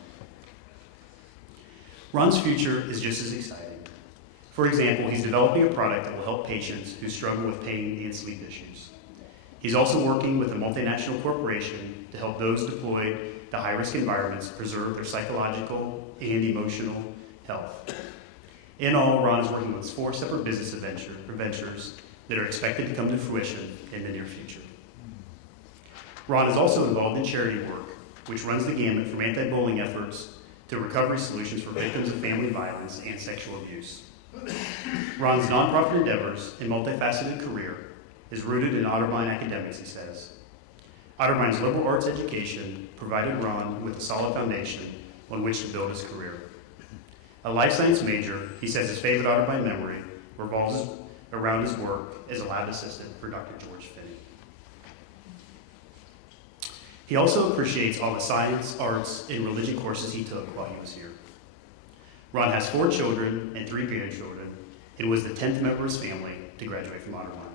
Ron's future is just as exciting. For example, he's developing a product that will help patients who struggle with pain and sleep issues. He's also working with a multinational corporation to help those deployed to high-risk environments preserve their psychological and emotional health. In all, Ron is working with 4 separate business ventures that are expected to come to fruition in the near future. Ron is also involved in charity work, which runs the gamut from anti-bullying efforts to recovery solutions for victims of family violence and sexual abuse. Ron's nonprofit endeavors and multifaceted career is rooted in Otterbein academics, he says. Otterbein's liberal arts education provided Ron with a solid foundation on which to build his career. A life science major, he says his favorite Otterbein memory revolves around his work as a lab assistant for Dr. George Finney. He also appreciates all the science, arts, and religion courses he took while he was here. Ron has 4 children and 3 grandchildren, and was the 10th member of his family to graduate from Otterbein.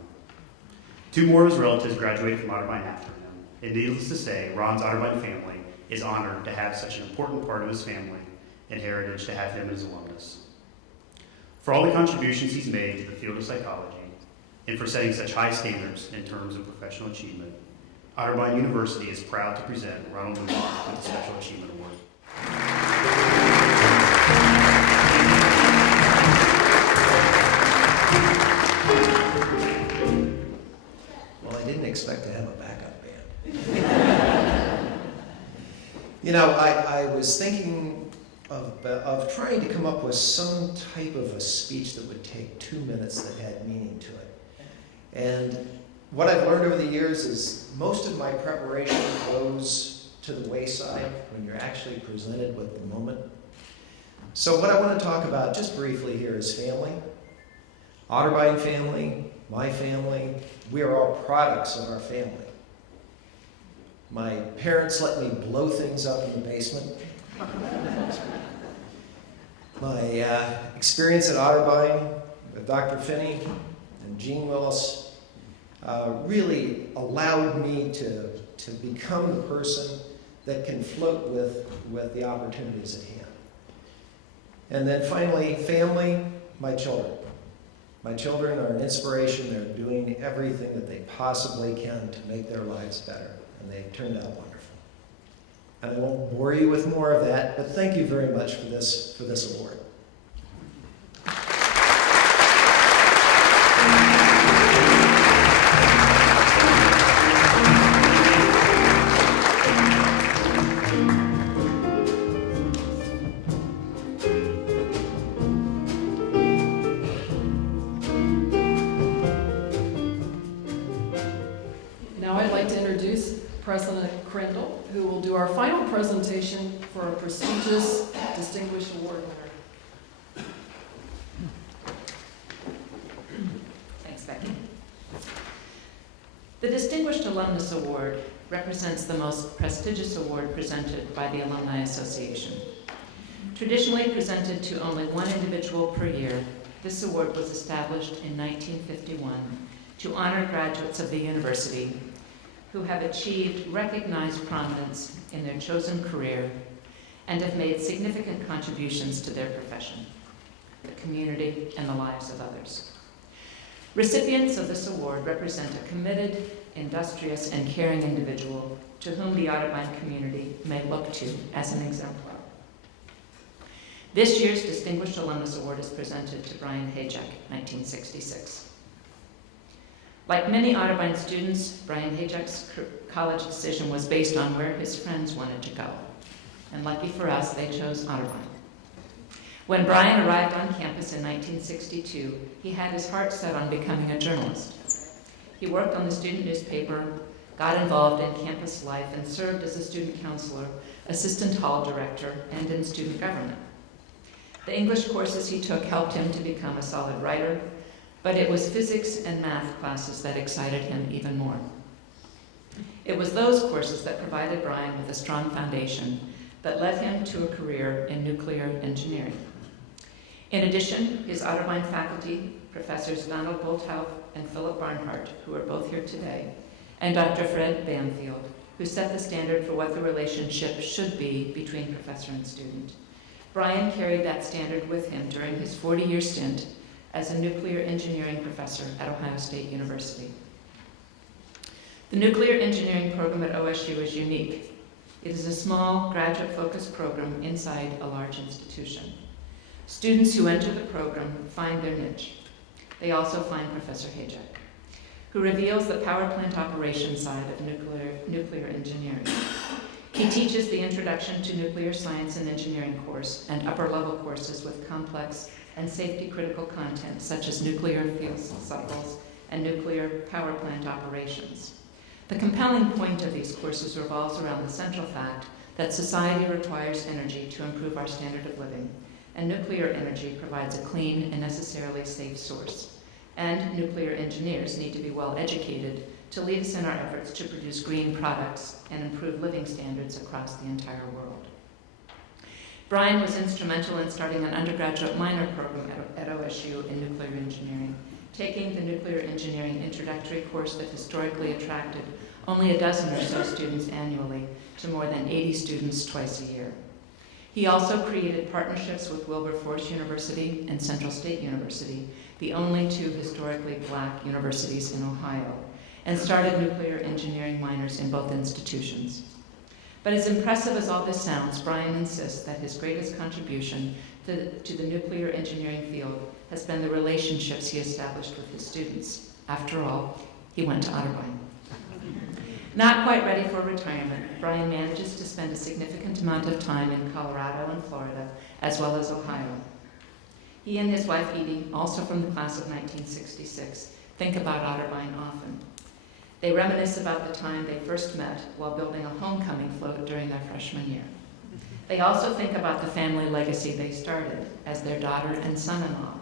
2 more of his relatives graduated from Otterbein after him, and needless to say, Ron's Otterbein family is honored to have such an important part of his family and heritage to have him as alumnus. For all the contributions he's made to the field of psychology, and for setting such high standards in terms of professional achievement, Otterbein University is proud to present Ronald Mumont with the Special Achievement Award. Well, I didn't expect to have a backup band. You know, I was thinking of trying to come up with some type of a speech that would take 2 minutes that had meaning to it. And what I've learned over the years is most of my preparation goes to the wayside when you're actually presented with the moment. So what I want to talk about just briefly here is family. Otterbein family, my family, we are all products of our family. My parents let me blow things up in the basement. My experience at Otterbein with Dr. Finney and Gene Willis really allowed me to become the person that can float with the opportunities at hand. And then finally, family, my children. My children are an inspiration. They're doing everything that they possibly can to make their lives better, and they've turned out wonderful. And I won't bore you with more of that, but thank you very much for this award. Now I'd like to introduce President Crandall, who will do our final presentation for a prestigious Distinguished Award winner. Thanks, Becky. The Distinguished Alumnus Award represents the most prestigious award presented by the Alumni Association. Traditionally presented to only one individual per year, this award was established in 1951 to honor graduates of the university who have achieved recognized prominence in their chosen career and have made significant contributions to their profession, the community, and the lives of others. Recipients of this award represent a committed, industrious, and caring individual to whom the Otterbein community may look to as an exemplar. This year's Distinguished Alumnus Award is presented to Brian Hajek, 1966. Like many Otterbein students, Brian Hajek's college decision was based on where his friends wanted to go. And lucky for us, they chose Otterbein. When Brian arrived on campus in 1962, he had his heart set on becoming a journalist. He worked on the student newspaper, got involved in campus life, and served as a student counselor, assistant hall director, and in student government. The English courses he took helped him to become a solid writer, but it was physics and math classes that excited him even more. It was those courses that provided Brian with a strong foundation that led him to a career in nuclear engineering. In addition, his Otterbein faculty, Professors Donald Bolthouse and Philip Barnhart, who are both here today, and Dr. Fred Banfield, who set the standard for what the relationship should be between professor and student. Brian carried that standard with him during his 40-year stint as a nuclear engineering professor at Ohio State University. The nuclear engineering program at OSU is unique. It is a small, graduate-focused program inside a large institution. Students who enter the program find their niche. They also find Professor Hajek, who reveals the power plant operations side of nuclear engineering. He teaches the Introduction to Nuclear Science and Engineering course and upper-level courses with complex and safety-critical content such as nuclear fuel cycles and nuclear power plant operations. The compelling point of these courses revolves around the central fact that society requires energy to improve our standard of living, and nuclear energy provides a clean and necessarily safe source. And nuclear engineers need to be well educated to lead us in our efforts to produce green products and improve living standards across the entire world. Brian was instrumental in starting an undergraduate minor program at OSU in nuclear engineering, taking the nuclear engineering introductory course that historically attracted only a dozen or so students annually to more than 80 students twice a year. He also created partnerships with Wilberforce University and Central State University, the only two historically black universities in Ohio, and started nuclear engineering minors in both institutions. But as impressive as all this sounds, Brian insists that his greatest contribution to the nuclear engineering field has been the relationships he established with his students. After all, he went to Otterbein. Not quite ready for retirement, Brian manages to spend a significant amount of time in Colorado and Florida, as well as Ohio. He and his wife Edie, also from the class of 1966, think about Otterbein often. They reminisce about the time they first met while building a homecoming float during their freshman year. They also think about the family legacy they started, as their daughter and son-in-law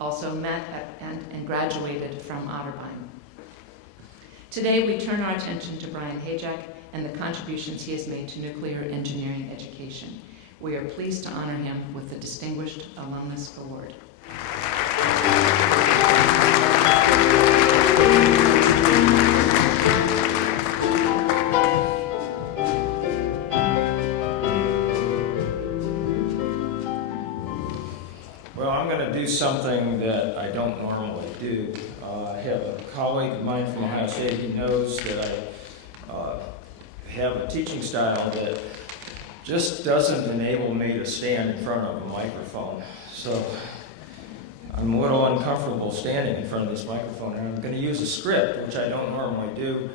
also met and graduated from Otterbein. Today, we turn our attention to Brian Hajek and the contributions he has made to nuclear engineering education. We are pleased to honor him with the Distinguished Alumnus Award. Well, I'm going to do something that I don't normally do. I have a colleague of mine from Ohio State. He knows that I have a teaching style that just doesn't enable me to stand in front of a microphone. So I'm a little uncomfortable standing in front of this microphone, and I'm going to use a script, which I don't normally do.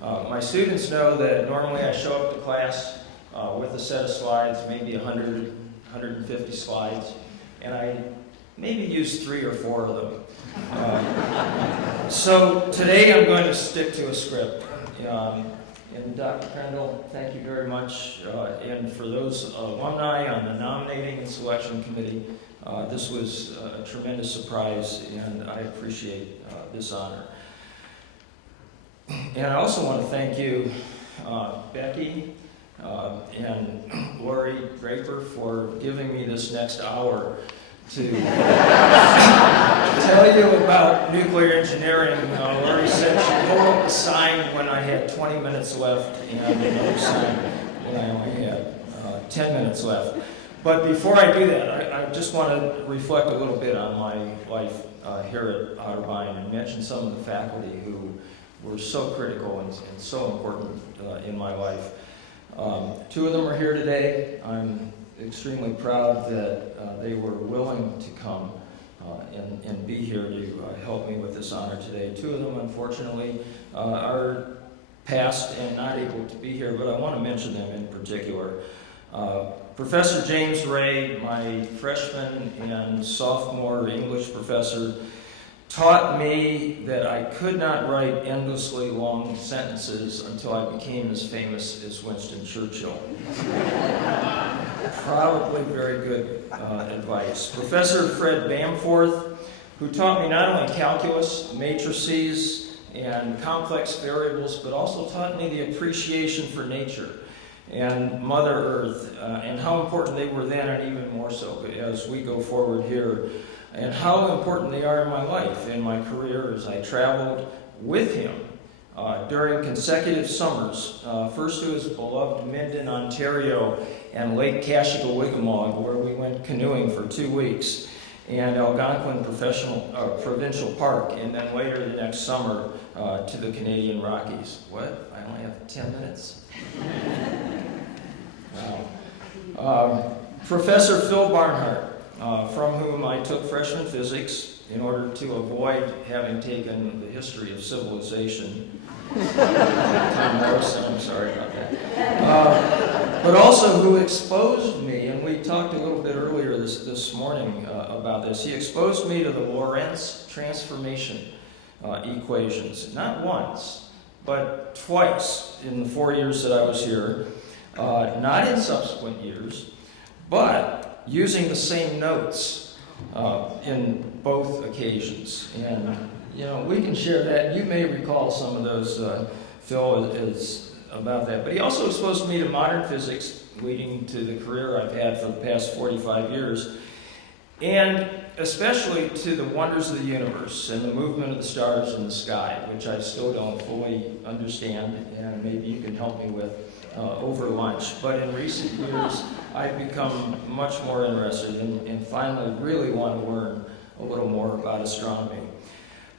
My students know that normally I show up to class with a set of slides, maybe 100, 150 slides, and I maybe use 3 or 4 of them. So today I'm going to stick to a script. And Dr. Crandall, thank you very much. And for those alumni on the nominating and selection committee, this was a tremendous surprise, and I appreciate this honor. And I also want to thank you, Becky and Lori Draper, for giving me this next hour to tell you about nuclear engineering. Lori said she'd hold up a sign when I had 20 minutes left and another sign when I only had 10 minutes left. But before I do that, I just want to reflect a little bit on my life here at Otterbein and mention some of the faculty who were so critical and so important in my life. 2 of them are here today. I'm extremely proud that they were willing to come and be here to help me with this honor today. 2 of them, unfortunately, are passed and not able to be here, but I want to mention them in particular. Professor James Ray, my freshman and sophomore English professor, taught me that I could not write endlessly long sentences until I became as famous as Winston Churchill. Probably very good advice. Professor Fred Bamforth, who taught me not only calculus, matrices, and complex variables, but also taught me the appreciation for nature and Mother Earth, and how important they were then, and even more so as we go forward here, and how important they are in my life, in my career, as I traveled with him during consecutive summers, first to his beloved Minden, Ontario, and Lake Kashigawigamog, where we went canoeing for 2 weeks, and Algonquin Provincial Park, and then later the next summer to the Canadian Rockies. What? I only have 10 minutes? Wow. Professor Phil Barnhart, from whom I took freshman physics in order to avoid having taken the history of civilization. Tom Morrison, I'm sorry about that. But also who exposed me, and we talked a little bit earlier this morning about this, he exposed me to the Lorentz transformation equations, not once, but twice in the 4 years that I was here, not in subsequent years, but using the same notes in both occasions. And, we can share that. You may recall some of those, Phil, is about that. But he also exposed me to modern physics, leading to the career I've had for the past 45 years, and especially to the wonders of the universe and the movement of the stars in the sky, which I still don't fully understand, and maybe you can help me with over lunch. But in recent years, I've become much more interested and finally really want to learn a little more about astronomy.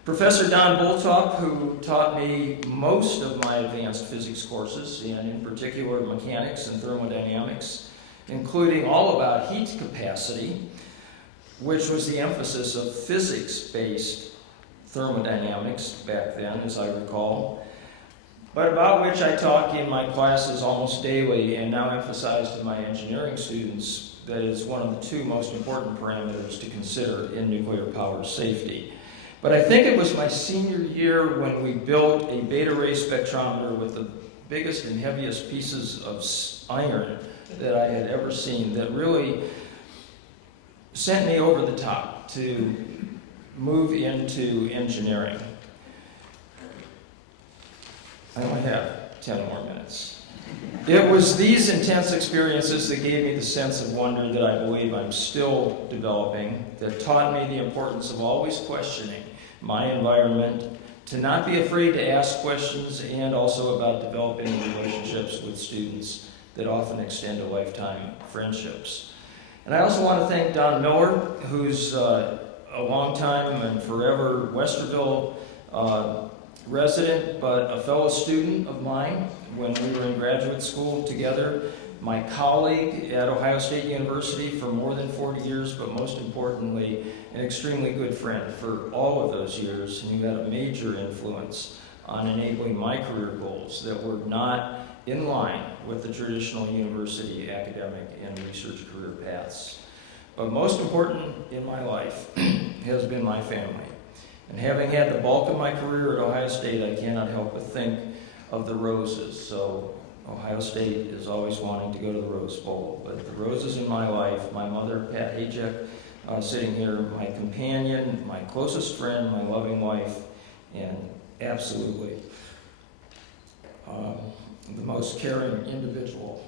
Professor Don Boltop, who taught me most of my advanced physics courses, and in particular mechanics and thermodynamics, including all about heat capacity, which was the emphasis of physics-based thermodynamics back then, as I recall. but about which I talk in my classes almost daily and now emphasize to my engineering students that is one of the two most important parameters to consider in nuclear power safety. But I think it was my senior year when we built a beta ray spectrometer with the biggest and heaviest pieces of iron that I had ever seen that really sent me over the top to move into engineering. I only have 10 more minutes. It was these intense experiences that gave me the sense of wonder that I believe I'm still developing, that taught me the importance of always questioning my environment, to not be afraid to ask questions, and also about developing relationships with students that often extend to lifetime friendships. And I also want to thank Don Miller, who's a long-time and forever Westerville resident, but a fellow student of mine when we were in graduate school together, my colleague at Ohio State University for more than 40 years, but most importantly, an extremely good friend for all of those years, and who had a major influence on enabling my career goals that were not in line with the traditional university academic and research career paths. But most important in my life has been my family. And having had the bulk of my career at Ohio State, I cannot help but think of the Roses. So Ohio State is always wanting to go to the Rose Bowl. But the Roses in my life, my mother, Pat Hajek, sitting here, my companion, my closest friend, my loving wife, and absolutely the most caring individual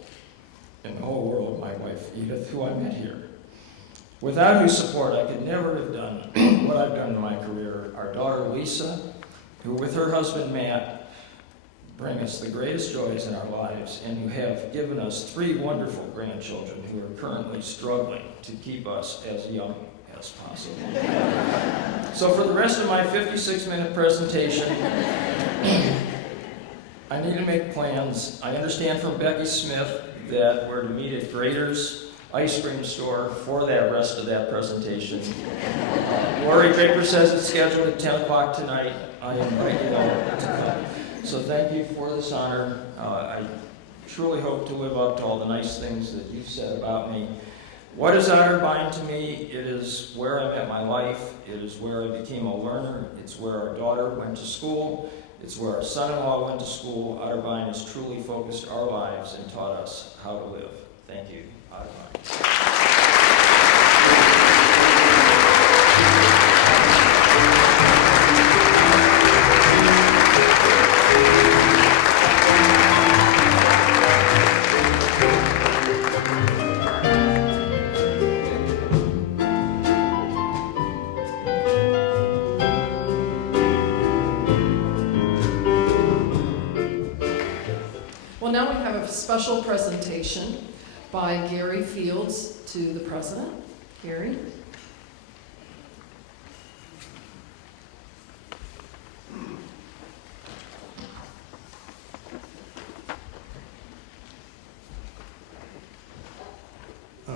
in the whole world, my wife, Edith, who I met here. Without whose support, I could never have done what I've done in my career. Our daughter, Lisa, who with her husband, Matt, bring us the greatest joys in our lives, and who have given us 3 wonderful grandchildren who are currently struggling to keep us as young as possible. So for the rest of my 56-minute presentation, I need to make plans. I understand from Becky Smith that we're to meet at Grader's ice cream store for that rest of that presentation. Lori Draper says it's scheduled at 10 o'clock tonight. I invite you all to come. So thank you for this honor. I truly hope to live up to all the nice things that you've said about me. What is Otterbein to me? It is where I met my life. It is where I became a learner. It's where our daughter went to school. It's where our son-in-law went to school. Otterbein has truly focused our lives and taught us how to live. Thank you, Otterbein. Well, now we have a special presentation by Gary Fields to the president. Gary?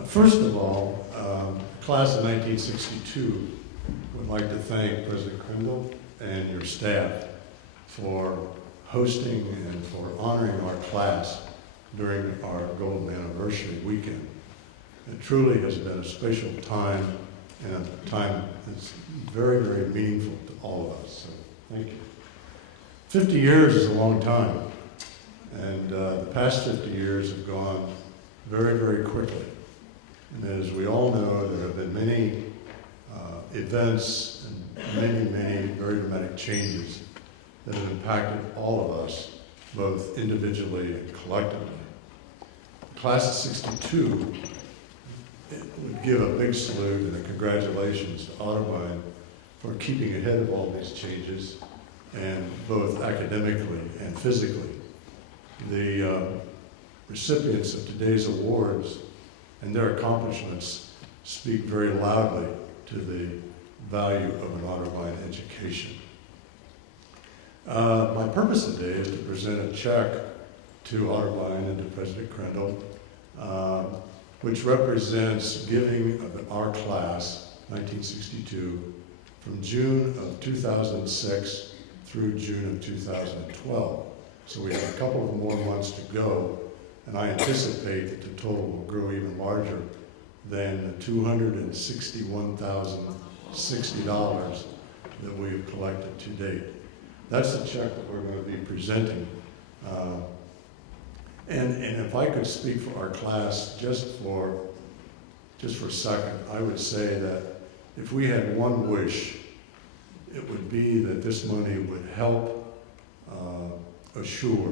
First of all, class of 1962 would like to thank President Crandall and your staff for hosting and for honoring our class during our Golden Anniversary weekend. It truly has been a special time, and a time that's very, very meaningful to all of us, so thank you. 50 years is a long time, and the past 50 years have gone very, very quickly. And as we all know, there have been many events and many, many very dramatic changes that have impacted all of us, both individually and collectively. The class of '62 would give a big salute and a congratulations to Otterbein for keeping ahead of all these changes, and both academically and physically. The recipients of today's awards and their accomplishments speak very loudly to the value of an Otterbein education. My purpose today is to present a check to Otterbein and to President Crandall, which represents giving of our class, 1962, from June of 2006 through June of 2012. So we have a couple of more months to go, and I anticipate that the total will grow even larger than the $261,060 that we have collected to date. That's the check that we're going to be presenting. And if I could speak for our class just for a second, I would say that if we had one wish, it would be that this money would help assure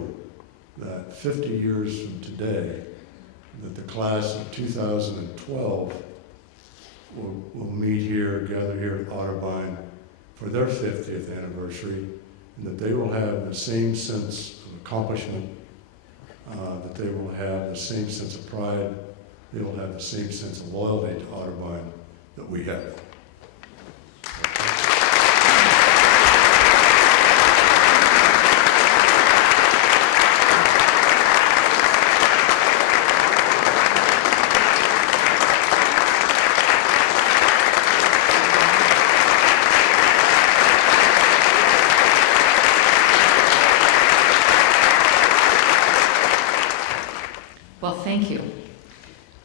that 50 years from today, that the class of 2012 will meet here, gather here at Otterbein for their 50th anniversary, and that they will have the same sense of accomplishment, that they will have the same sense of pride, they will have the same sense of loyalty to Otterbein that we have. Well, thank you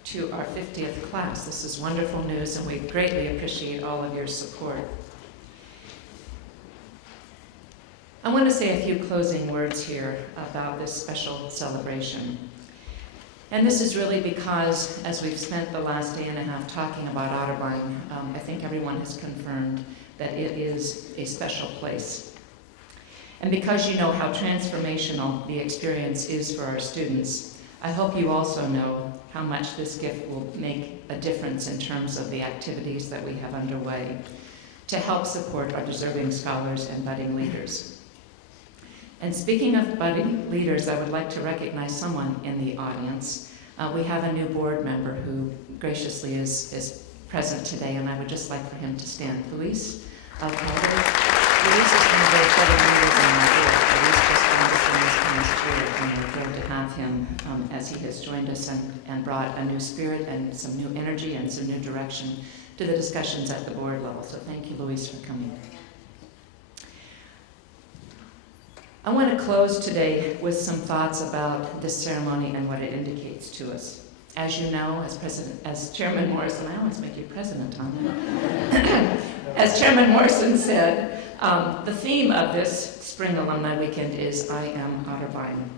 to our 50th class. This is wonderful news, and we greatly appreciate all of your support. I want to say a few closing words here about this special celebration. And this is really because, as we've spent the last day and a half talking about Otterbein, I think everyone has confirmed that it is a special place. And because you know how transformational the experience is for our students, I hope you also know how much this gift will make a difference in terms of the activities that we have underway to help support our deserving scholars and budding leaders. And speaking of budding leaders, I would like to recognize someone in the audience. We have a new board member who graciously is present today, and I would just like for him to stand. Luis Alcalde. Luis is one of the budding leaders on my board. Luis just joined us in this past year, and we're thrilled to have him as he has joined us and brought a new spirit and some new energy and some new direction to the discussions at the board level. So thank you, Luis, for coming. I want to close today with some thoughts about this ceremony and what it indicates to us. As you know, as Chairman Morrison, I always make you president, Tom. As Chairman Morrison said, the theme of this Spring Alumni Weekend is I Am Otterbein.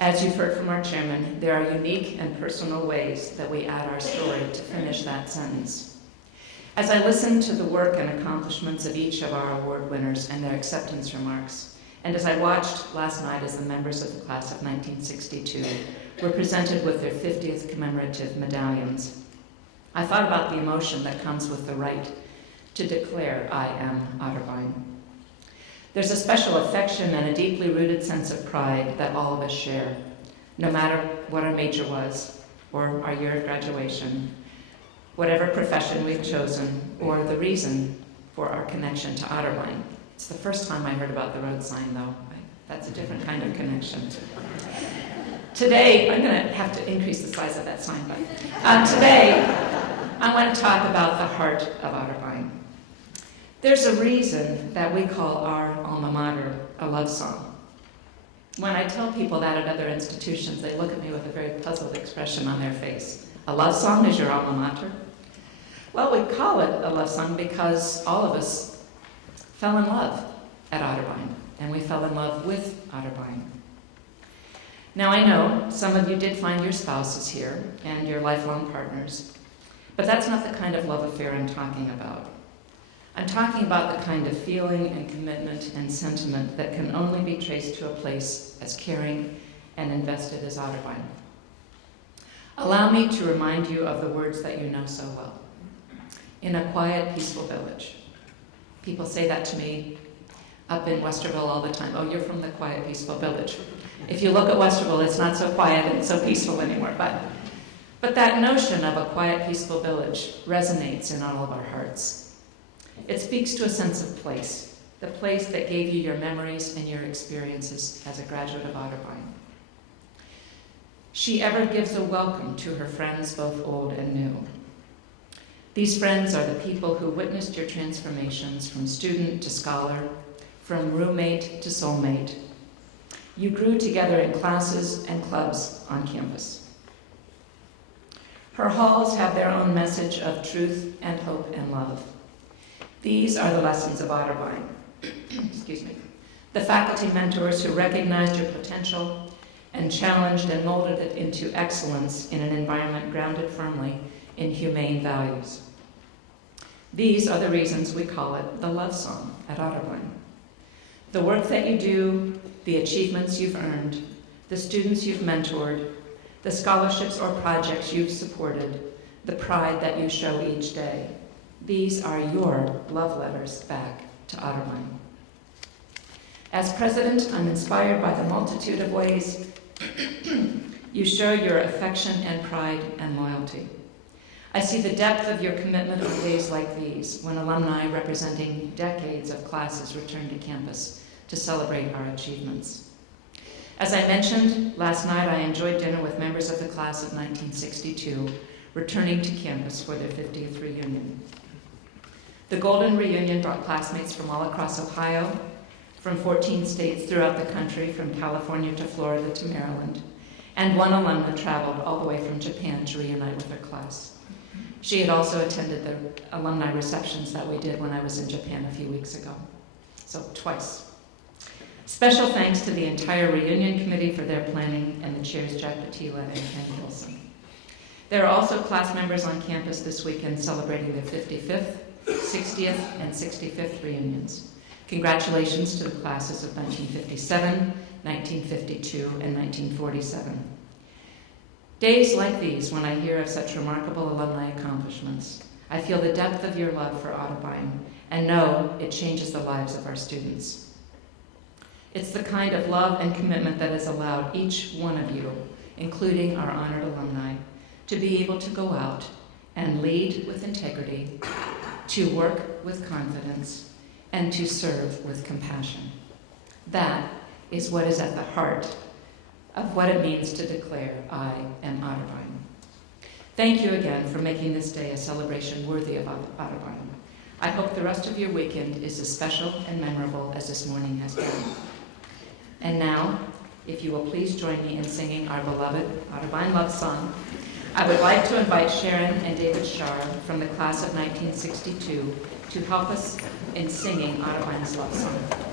As you've heard from our chairman, there are unique and personal ways that we add our story to finish that sentence. As I listened to the work and accomplishments of each of our award winners and their acceptance remarks, and as I watched last night as the members of the class of 1962 were presented with their 50th commemorative medallions, I thought about the emotion that comes with the right to declare I am Otterbein. There's a special affection and a deeply rooted sense of pride that all of us share, no matter what our major was, or our year of graduation, whatever profession we've chosen, or the reason for our connection to Otterbein. It's the first time I heard about the road sign, though. That's a different kind of connection. Today, I'm going to have to increase the size of that sign, but today, I want to talk about the heart of Otterbein. There's a reason that we call our alma mater a love song. When I tell people that at other institutions, they look at me with a very puzzled expression on their face. A love song is your alma mater? Well, we call it a love song because all of us fell in love at Otterbein, and we fell in love with Otterbein. Now, I know some of you did find your spouses here and your lifelong partners, but that's not the kind of love affair I'm talking about. I'm talking about the kind of feeling and commitment and sentiment that can only be traced to a place as caring and invested as Otterbein. Allow me to remind you of the words that you know so well. In a quiet, peaceful village. People say that to me up in Westerville all the time. Oh, you're from the quiet, peaceful village. If you look at Westerville, it's not so quiet and so peaceful anymore. But that notion of a quiet, peaceful village resonates in all of our hearts. It speaks to a sense of place, the place that gave you your memories and your experiences as a graduate of Otterbein. She ever gives a welcome to her friends, both old and new. These friends are the people who witnessed your transformations from student to scholar, from roommate to soulmate. You grew together in classes and clubs on campus. Her halls have their own message of truth and hope and love. These are the lessons of Otterbein. Excuse me. The faculty mentors who recognized your potential and challenged and molded it into excellence in an environment grounded firmly in humane values. These are the reasons we call it the love song at Otterbein. The work that you do, the achievements you've earned, the students you've mentored, the scholarships or projects you've supported, the pride that you show each day. These are your love letters back to Otterbein. As president, I'm inspired by the multitude of ways you show your affection and pride and loyalty. I see the depth of your commitment on days like these, when alumni representing decades of classes return to campus to celebrate our achievements. As I mentioned, last night I enjoyed dinner with members of the class of 1962, returning to campus for their 50th reunion. The Golden Reunion brought classmates from all across Ohio, from 14 states throughout the country, from California to Florida to Maryland, and one alumna traveled all the way from Japan to reunite with her class. She had also attended the alumni receptions that we did when I was in Japan a few weeks ago, so twice. Special thanks to the entire reunion committee for their planning and the chairs Jack Patila and Ken Wilson. There are also class members on campus this weekend celebrating their 55th, 60th, and 65th reunions. Congratulations to the classes of 1957, 1952, and 1947. Days like these, when I hear of such remarkable alumni accomplishments, I feel the depth of your love for Otterbein and know it changes the lives of our students. It's the kind of love and commitment that has allowed each one of you, including our honored alumni, to be able to go out and lead with integrity, to work with confidence, and to serve with compassion. That is what is at the heart of what it means to declare, I am Otterbein. Thank you again for making this day a celebration worthy of Otterbein. I hope the rest of your weekend is as special and memorable as this morning has been. And now, if you will please join me in singing our beloved Otterbein love song, I would like to invite Sharon and David Shar from the class of 1962 to help us in singing Otterbein's love song.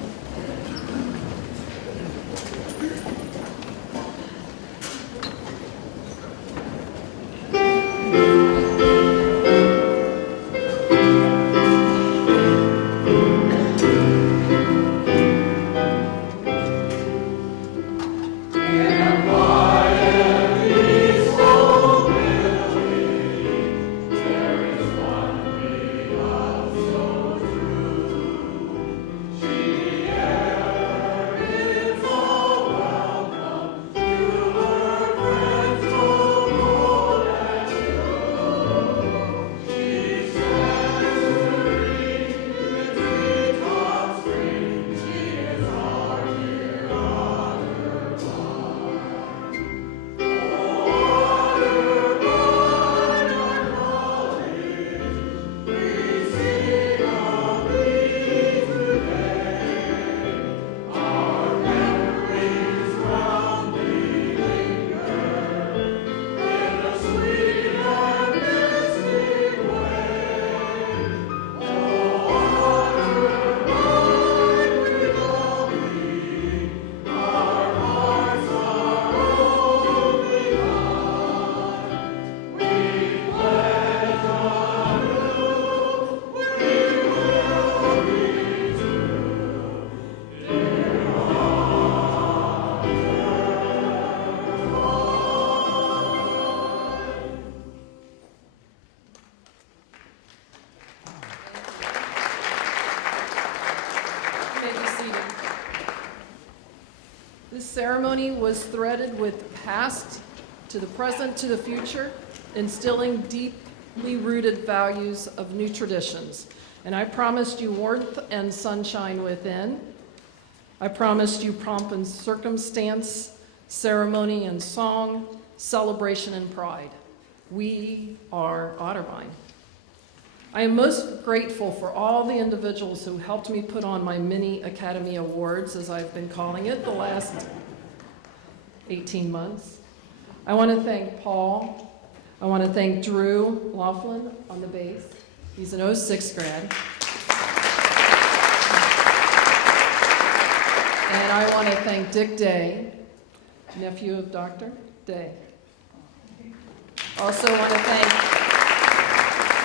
This ceremony was threaded with the past to the present to the future, instilling deeply rooted values of new traditions. And I promised you warmth and sunshine within. I promised you pomp and circumstance, ceremony and song, celebration and pride. We are Otterbein. I am most grateful for all the individuals who helped me put on my mini Academy Awards, as I've been calling it, the last 18 months. I want to thank Paul. I want to thank Drew Laughlin on the bass. He's an 06 grad. And I want to thank Dick Day, nephew of Dr. Day. Also want to thank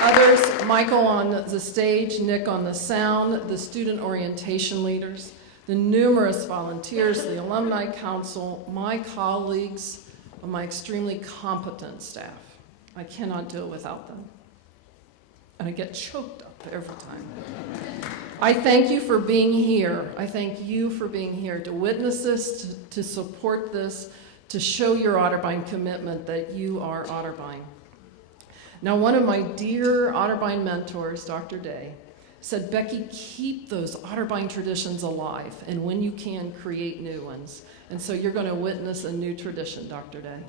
others, Michael on the stage, Nick on the sound, the student orientation leaders, the numerous volunteers, the Alumni Council, my colleagues, and my extremely competent staff. I cannot do it without them. And I get choked up every time. I thank you for being here. I thank you for being here to witness this, to support this, to show your Otterbein commitment that you are Otterbein. Now, one of my dear Otterbein mentors, Dr. Day, said, Becky, keep those Otterbein traditions alive, and when you can, create new ones. And so you're going to witness a new tradition, Dr. Day.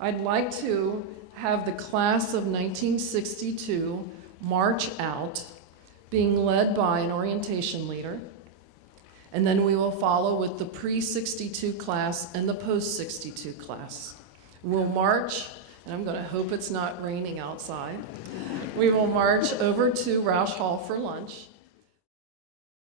I'd like to have the class of 1962 march out, being led by an orientation leader, and then we will follow with the pre-62 class and the post-62 class. We'll march, and I'm going to hope it's not raining outside. We will march over to Roush Hall for lunch.